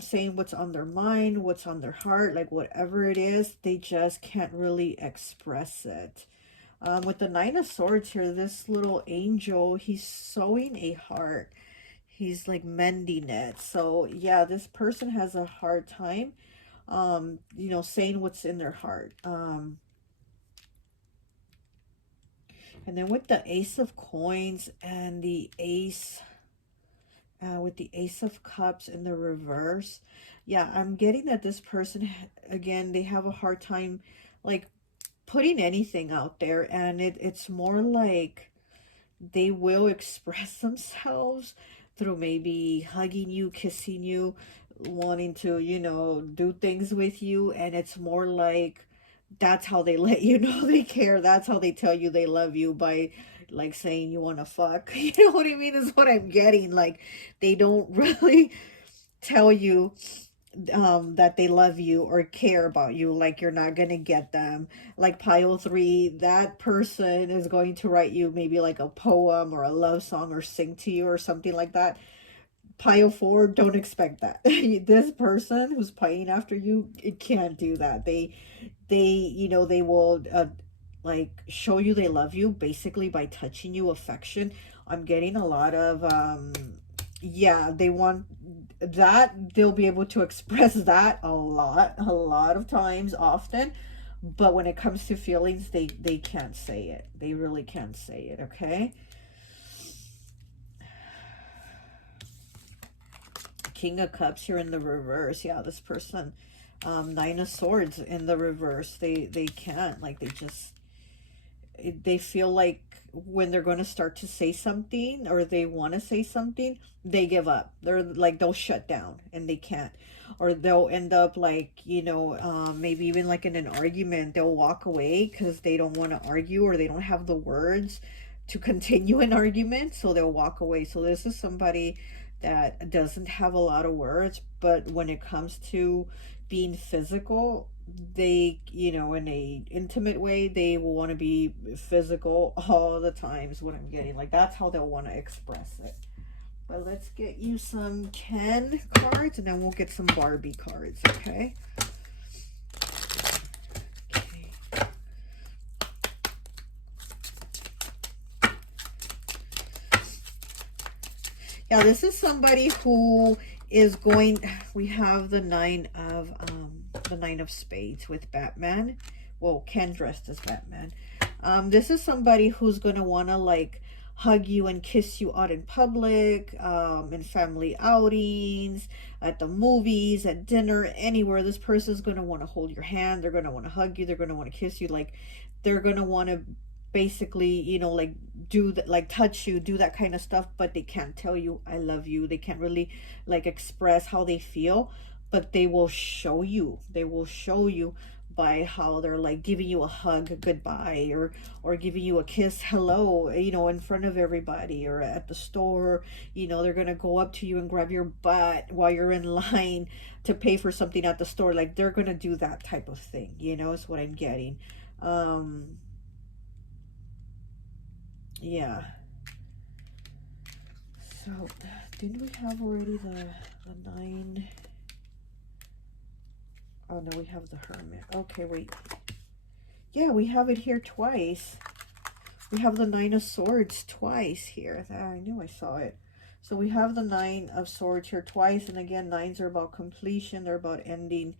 saying what's on their mind, what's on their heart, like whatever it is, they just can't really express it. With the 9 of Swords here, this little angel, he's sewing a heart. He's like mending it. So yeah, this person has a hard time, you know, saying what's in their heart. And then with the Ace of Coins and the Ace, with the Ace of Cups in the reverse, yeah, I'm getting that this person, again, they have a hard time like putting anything out there, and it's more like they will express themselves through maybe hugging you, kissing you, wanting to, you know, do things with you, and it's more like that's how they let you know they care. That's how they tell you they love you, by like saying you want to fuck. You know what I mean? Is what I'm getting. Like, they don't really tell you that they love you or care about you, like you're not gonna get them. Like pile 3, that person is going to write you maybe like a poem or a love song or sing to you or something like that. Pile 4, don't expect that. This person who's pining after you, it can't do that. You know, they will like show you they love you basically by touching you, affection. I'm getting a lot of yeah, they want that. They'll be able to express that a lot of times, often. But when it comes to feelings, they can't say it. They really can't say it. Okay. King of Cups here in the reverse. Yeah, this person, 9 of Swords in the reverse. They can't, like, they feel like when they're going to start to say something, or they want to say something, they give up. They're like, they'll shut down and they can't. Or they'll end up like, you know, maybe even like in an argument, they'll walk away because they don't want to argue, or they don't have the words to continue an argument, so they'll walk away. So this is somebody that doesn't have a lot of words, but when it comes to being physical, they, you know, in a intimate way, they will want to be physical all the time, is what I'm getting. Like, that's how they'll want to express it. But let's get you some Ken cards, and then we'll get some Barbie cards. Okay. Yeah, this is somebody who is going, we have the nine of spades with Batman. Well, Ken dressed as Batman. This is somebody who's going to want to like hug you and kiss you out in public, in family outings, at the movies, at dinner, anywhere. This person's going to want to hold your hand. They're going to want to hug you. They're going to want to kiss you. Like, they're going to want to basically, you know, like do that, like touch you, do that kind of stuff, but they can't tell you I love you. They can't really like express how they feel, but they will show you. They will show you by how they're like giving you a hug goodbye, or giving you a kiss hello, you know, in front of everybody, or at the store. You know, they're gonna go up to you and grab your butt while you're in line to pay for something at the store. Like, they're gonna do that type of thing, you know, is what I'm getting. Yeah. So, didn't we have already the 9? Oh, no, we have the Hermit. Okay, wait. Yeah, we have it here twice. We have the 9 of Swords twice here. I knew I saw it. So we have the 9 of Swords here twice. And again, 9s are about completion. They're about ending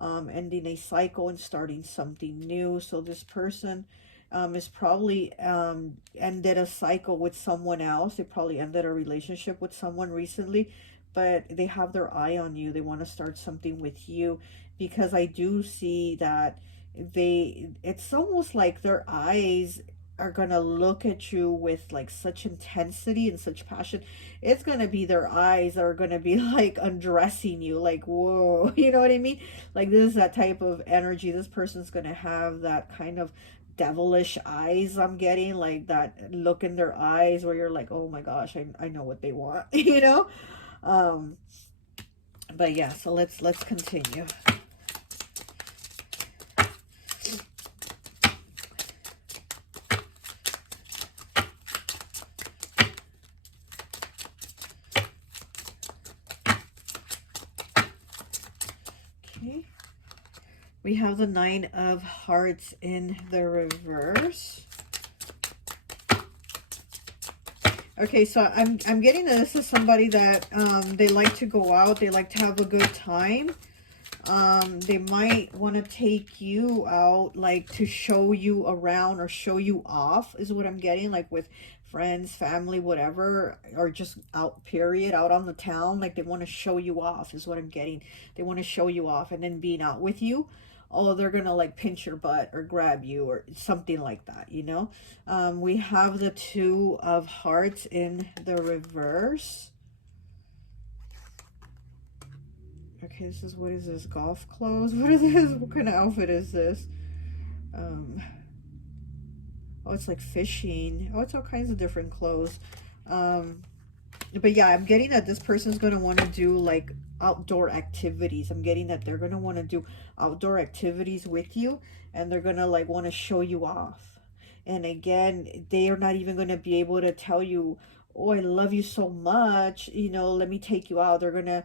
a cycle and starting something new. So this person is probably ended a cycle with someone else. They probably ended a relationship with someone recently, but they have their eye on you. They want to start something with you, because I do see that it's almost like their eyes are gonna look at you with like such intensity and such passion. It's gonna be their eyes are gonna be like undressing you, like, whoa. You know what I mean? Like, this is that type of energy. This person's gonna have that kind of devilish eyes. I'm getting like that look in their eyes where you're like, oh my gosh, I know what they want. You know. But yeah, so let's continue. We have the 9 of Hearts in the reverse. Okay, so I'm getting that this is somebody that they like to go out. They like to have a good time. They might want to take you out, like to show you around or show you off, is what I'm getting, like with friends, family, whatever, or just out, period, out on the town. Like, they want to show you off, is what I'm getting. They want to show you off, and then being out with you, oh, they're gonna like pinch your butt or grab you or something like that, you know. We have the 2 of Hearts in the reverse. Okay, this is, what is this, golf clothes? What is this? What kind of outfit is this? Oh, it's like fishing. Oh, it's all kinds of different clothes. But yeah, I'm getting that this person's going to want to do like outdoor activities. I'm getting that they're going to want to do outdoor activities with you, and they're going to like want to show you off. And again, they are not even going to be able to tell you, oh, I love you so much, you know, let me take you out. They're going to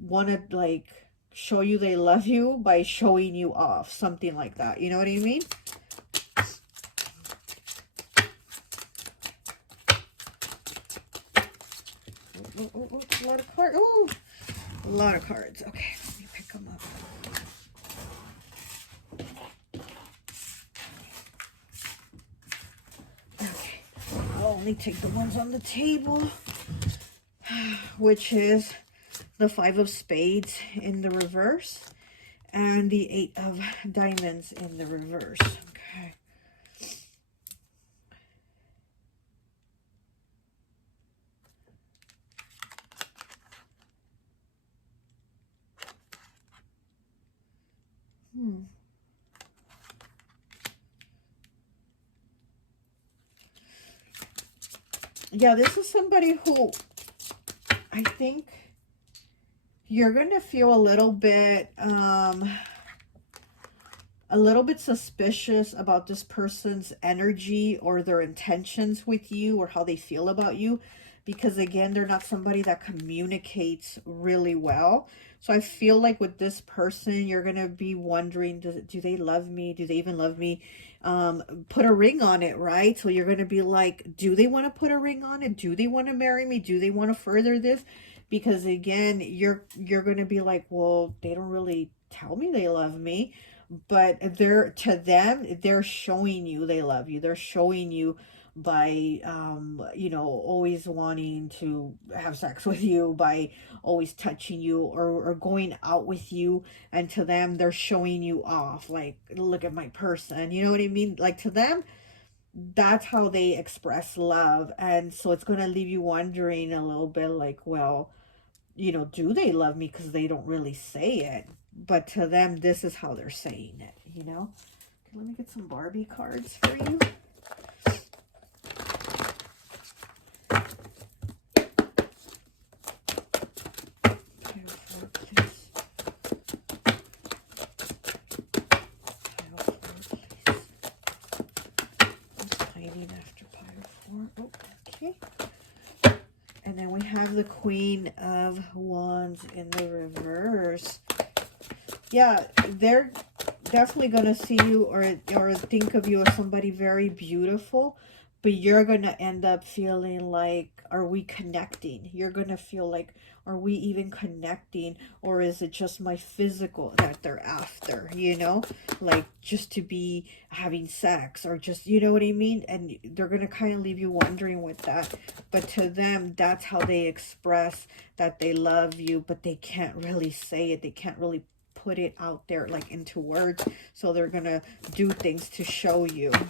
want to like show you they love you by showing you off, something like that. You know what I mean? Oh, a lot of cards. Oh, a lot of cards. Okay, let me pick them up. Okay, I'll only take the ones on the table, which is the 5 of Spades in the reverse and the 8 of Diamonds in the reverse. Okay. Yeah, this is somebody who I think you're going to feel a little bit suspicious about this person's energy or their intentions with you or how they feel about you, because again, they're not somebody that communicates really well. So I feel like with this person, you're going to be wondering, do they love me? Do they even love me? Put a ring on it, right? So you're going to be like, do they want to put a ring on it? Do they want to marry me? Do they want to further this? Because again, you're going to be like, well, they don't really tell me they love me, but they're showing you they love you. They're showing you by you know, always wanting to have sex with you, by always touching you, or going out with you. And to them, they're showing you off, like, look at my person, you know what I mean? Like, to them, that's how they express love. And so it's going to leave you wondering a little bit, like, well, you know, do they love me? Because they don't really say it, but to them, this is how they're saying it, you know? Okay, let me get some Barbie cards for you. Pile 4, please. Pile 4, please. I'm just hiding after pile 4. Oh, okay. And then we have the Queen of Wands in the reverse. Yeah, they're definitely going to see you or think of you as somebody very beautiful, but you're going to end up feeling like, are we connecting? You're going to feel like, are we even connecting? Or is it just my physical that they're after, you know? Like, just to be having sex, or just, you know what I mean? And they're going to kind of leave you wondering with that. But to them, that's how they express that they love you, but they can't really say it. They can't really put it out there like into words, so they're gonna do things to show you. Okay,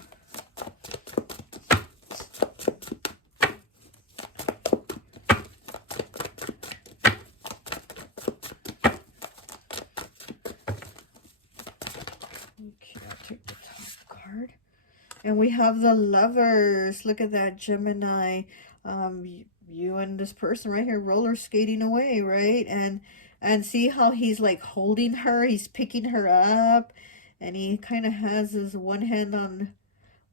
I'll take the top card. And we have the Lovers. Look at that, Gemini. You and this person right here roller skating away, right? And see how he's like holding her, he's picking her up, and he kind of has his one hand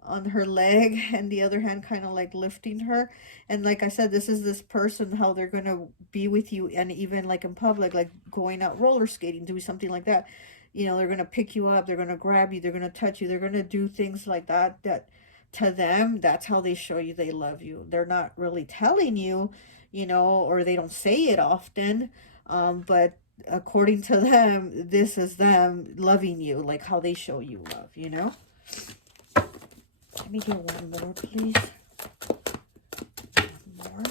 on her leg and the other hand kind of like lifting her. And like I said, this is this person, how they're gonna be with you, and even like in public, like going out roller skating, doing something like that. You know, they're gonna pick you up, they're gonna grab you, they're gonna touch you, they're gonna do things like that, that to them, that's how they show you they love you. They're not really telling you, you know, or they don't say it often, but according to them, this is them loving you, like how they show you love, you know? Let me get one more, please. One more.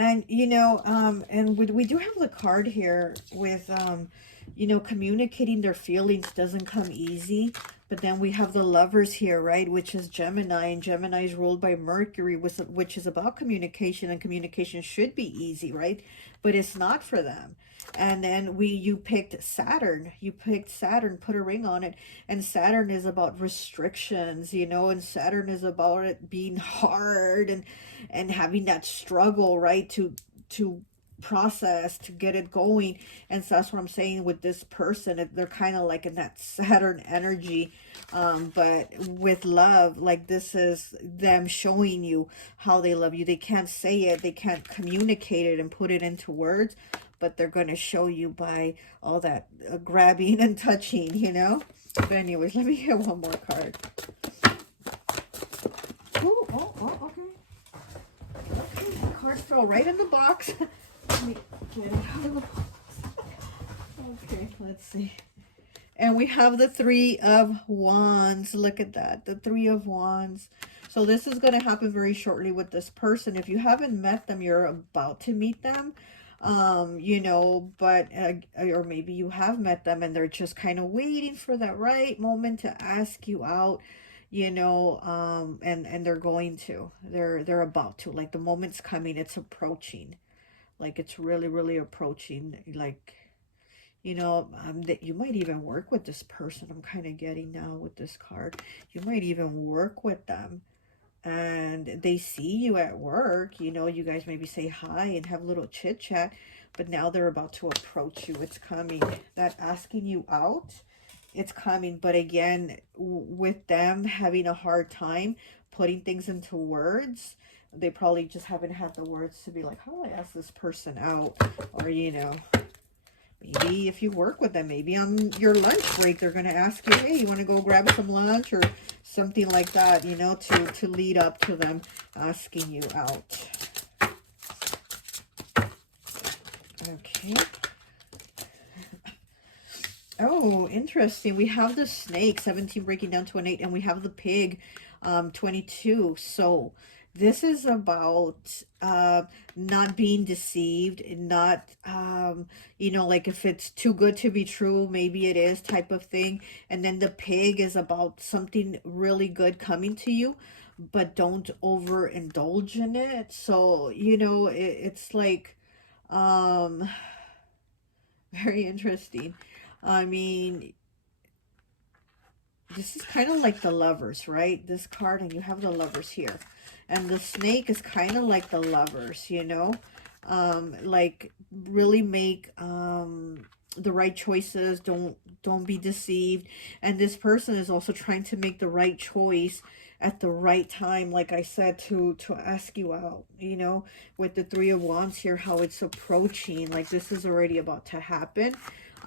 And, you know, and we do have the card here with, you know, communicating their feelings doesn't come easy. But then we have the Lovers here, right? Which is Gemini, and Gemini is ruled by Mercury, which is about communication, and communication should be easy, right? But it's not for them. And then you picked Saturn. You picked Saturn, put a ring on it. And Saturn is about restrictions, you know, and Saturn is about it being hard and having that struggle, right? To process, to get it going. And so that's what I'm saying with this person. They're kind of like in that Saturn energy. But with love, like this is them showing you how they love you. They can't say it, they can't communicate it and put it into words, but they're going to show you by all that grabbing and touching, you know. But anyways, let me get one more card. Ooh, oh, okay. Okay, the cards fell right in the box. Let me get it out of the box. Okay, let's see. And we have the Three of Wands. Look at that, the Three of Wands. So this is going to happen very shortly with this person. If you haven't met them, you're about to meet them. You know, but or maybe you have met them and they're just kind of waiting for that right moment to ask you out, you know. And they're going to, they're about to, like the moment's coming, it's approaching. Like it's really approaching. Like, you know, that you might even work with this person. I'm kind of getting now with this card. You might even work with them. And they see you at work. You know, you guys maybe say hi and have a little chit chat. But now they're about to approach you. It's coming. That asking you out, it's coming. But again, with them having a hard time putting things into words, they probably just haven't had the words to be like, how do I ask this person out? Or, you know, maybe if you work with them, maybe on your lunch break, they're going to ask you, hey, you want to go grab some lunch or something like that, you know, to lead up to them asking you out. Okay. Oh, interesting. We have the snake, 17 breaking down to an 8, and we have the pig, 22. So this is about not being deceived, not, you know, like if it's too good to be true, maybe it is type of thing. And then the pig is about something really good coming to you, but don't overindulge in it. So, you know, it's like, very interesting. I mean, this is kind of like the Lovers, right? This card, and you have the Lovers here. And the snake is kind of like the Lovers, you know? Like, really make the right choices. Don't be deceived. And this person is also trying to make the right choice at the right time, like I said, to ask you out, you know? With the Three of Wands here, how it's approaching. Like, this is already about to happen.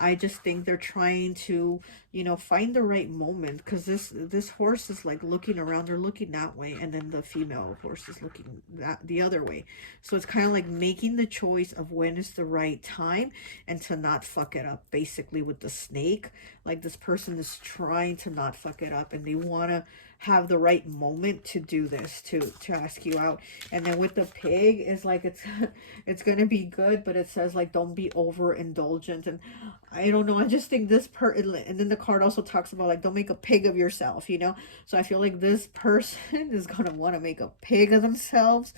I just think they're trying to, you know, find the right moment, because this horse is like looking around, they're looking that way, and then the female horse is looking the other way. So it's kind of like making the choice of when is the right time and to not fuck it up, basically, with the snake. Like, this person is trying to not fuck it up, and they want to have the right moment to do this, to ask you out. And then with the pig, is like it's gonna be good, but it says like don't be overindulgent. And I don't know, I just think this and then the card also talks about like don't make a pig of yourself, you know. So I feel like this person is gonna want to make a pig of themselves,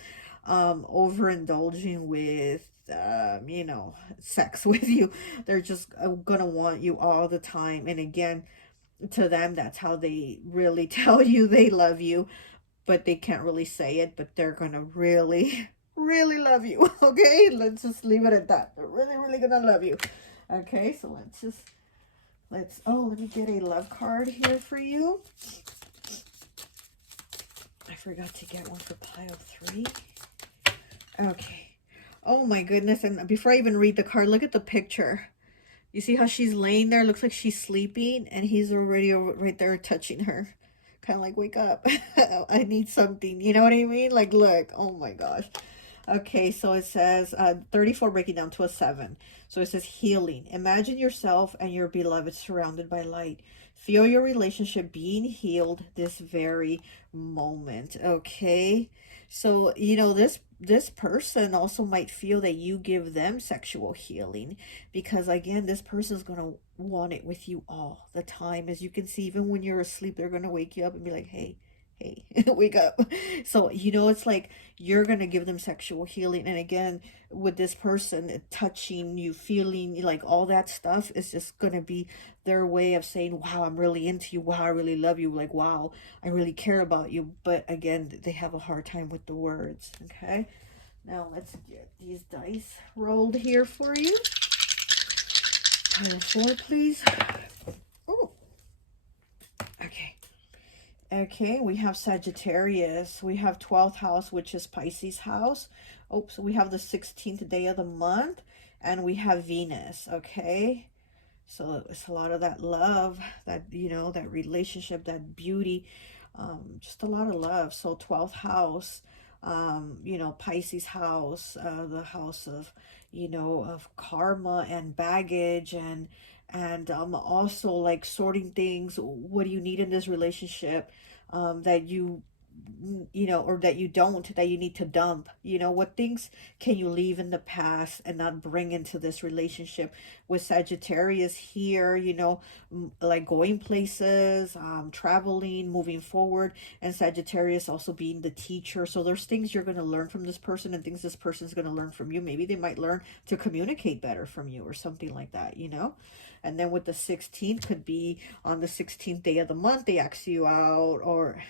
overindulging with you know, sex with you. They're just gonna want you all the time. And again, to them, that's how they really tell you they love you, but they can't really say it, but they're gonna really love you. Okay, let's just leave it at that. They're really gonna love you. Okay, so let me get a love card here for you. I forgot to get one for pile 3. Okay. Oh my goodness. And before I even read the card, look at the picture. You see how she's laying there? Looks like she's sleeping, and he's already right there touching her. Kind of like, wake up. I need something. You know what I mean? Like, look. Oh my gosh. Okay, so it says 34 breaking down to a 7. So it says healing. Imagine yourself and your beloved surrounded by light. Feel your relationship being healed this very moment. Okay, so you know, this person also might feel that you give them sexual healing, because again, this person is going to want it with you all the time. As you can see, even when you're asleep, they're going to wake you up and be like, hey, hey, wake up. So you know, it's like you're going to give them sexual healing. And again, with this person touching you, feeling like all that stuff is just going to be their way of saying, wow, I'm really into you, wow, I really love you, like, wow, I really care about you. But again, they have a hard time with the words. Okay, now let's get these dice rolled here for you. Pile 4, please. Oh, okay. Okay, we have Sagittarius. We have 12th house, which is Pisces house. Oh, so we have the 16th day of the month. And we have Venus, okay? So it's a lot of that love, that, you know, that relationship, that beauty, just a lot of love. So 12th house, you know, Pisces house, the house of, you know, of karma and baggage, and also like sorting things. What do you need in this relationship, that you know, or that you don't, that you need to dump? You know, what things can you leave in the past and not bring into this relationship? With Sagittarius here, you know, like going places, traveling, moving forward, and Sagittarius also being the teacher. So there's things you're going to learn from this person and things this person's going to learn from you. Maybe they might learn to communicate better from you or something like that, you know. And then with the 16th, could be on the 16th day of the month they ask you out, or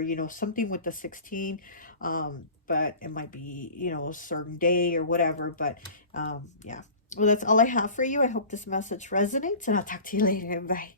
you know, something with the 16, but it might be, you know, a certain day or whatever. But yeah, well, that's all I have for you. I hope this message resonates, and I'll talk to you later. Bye.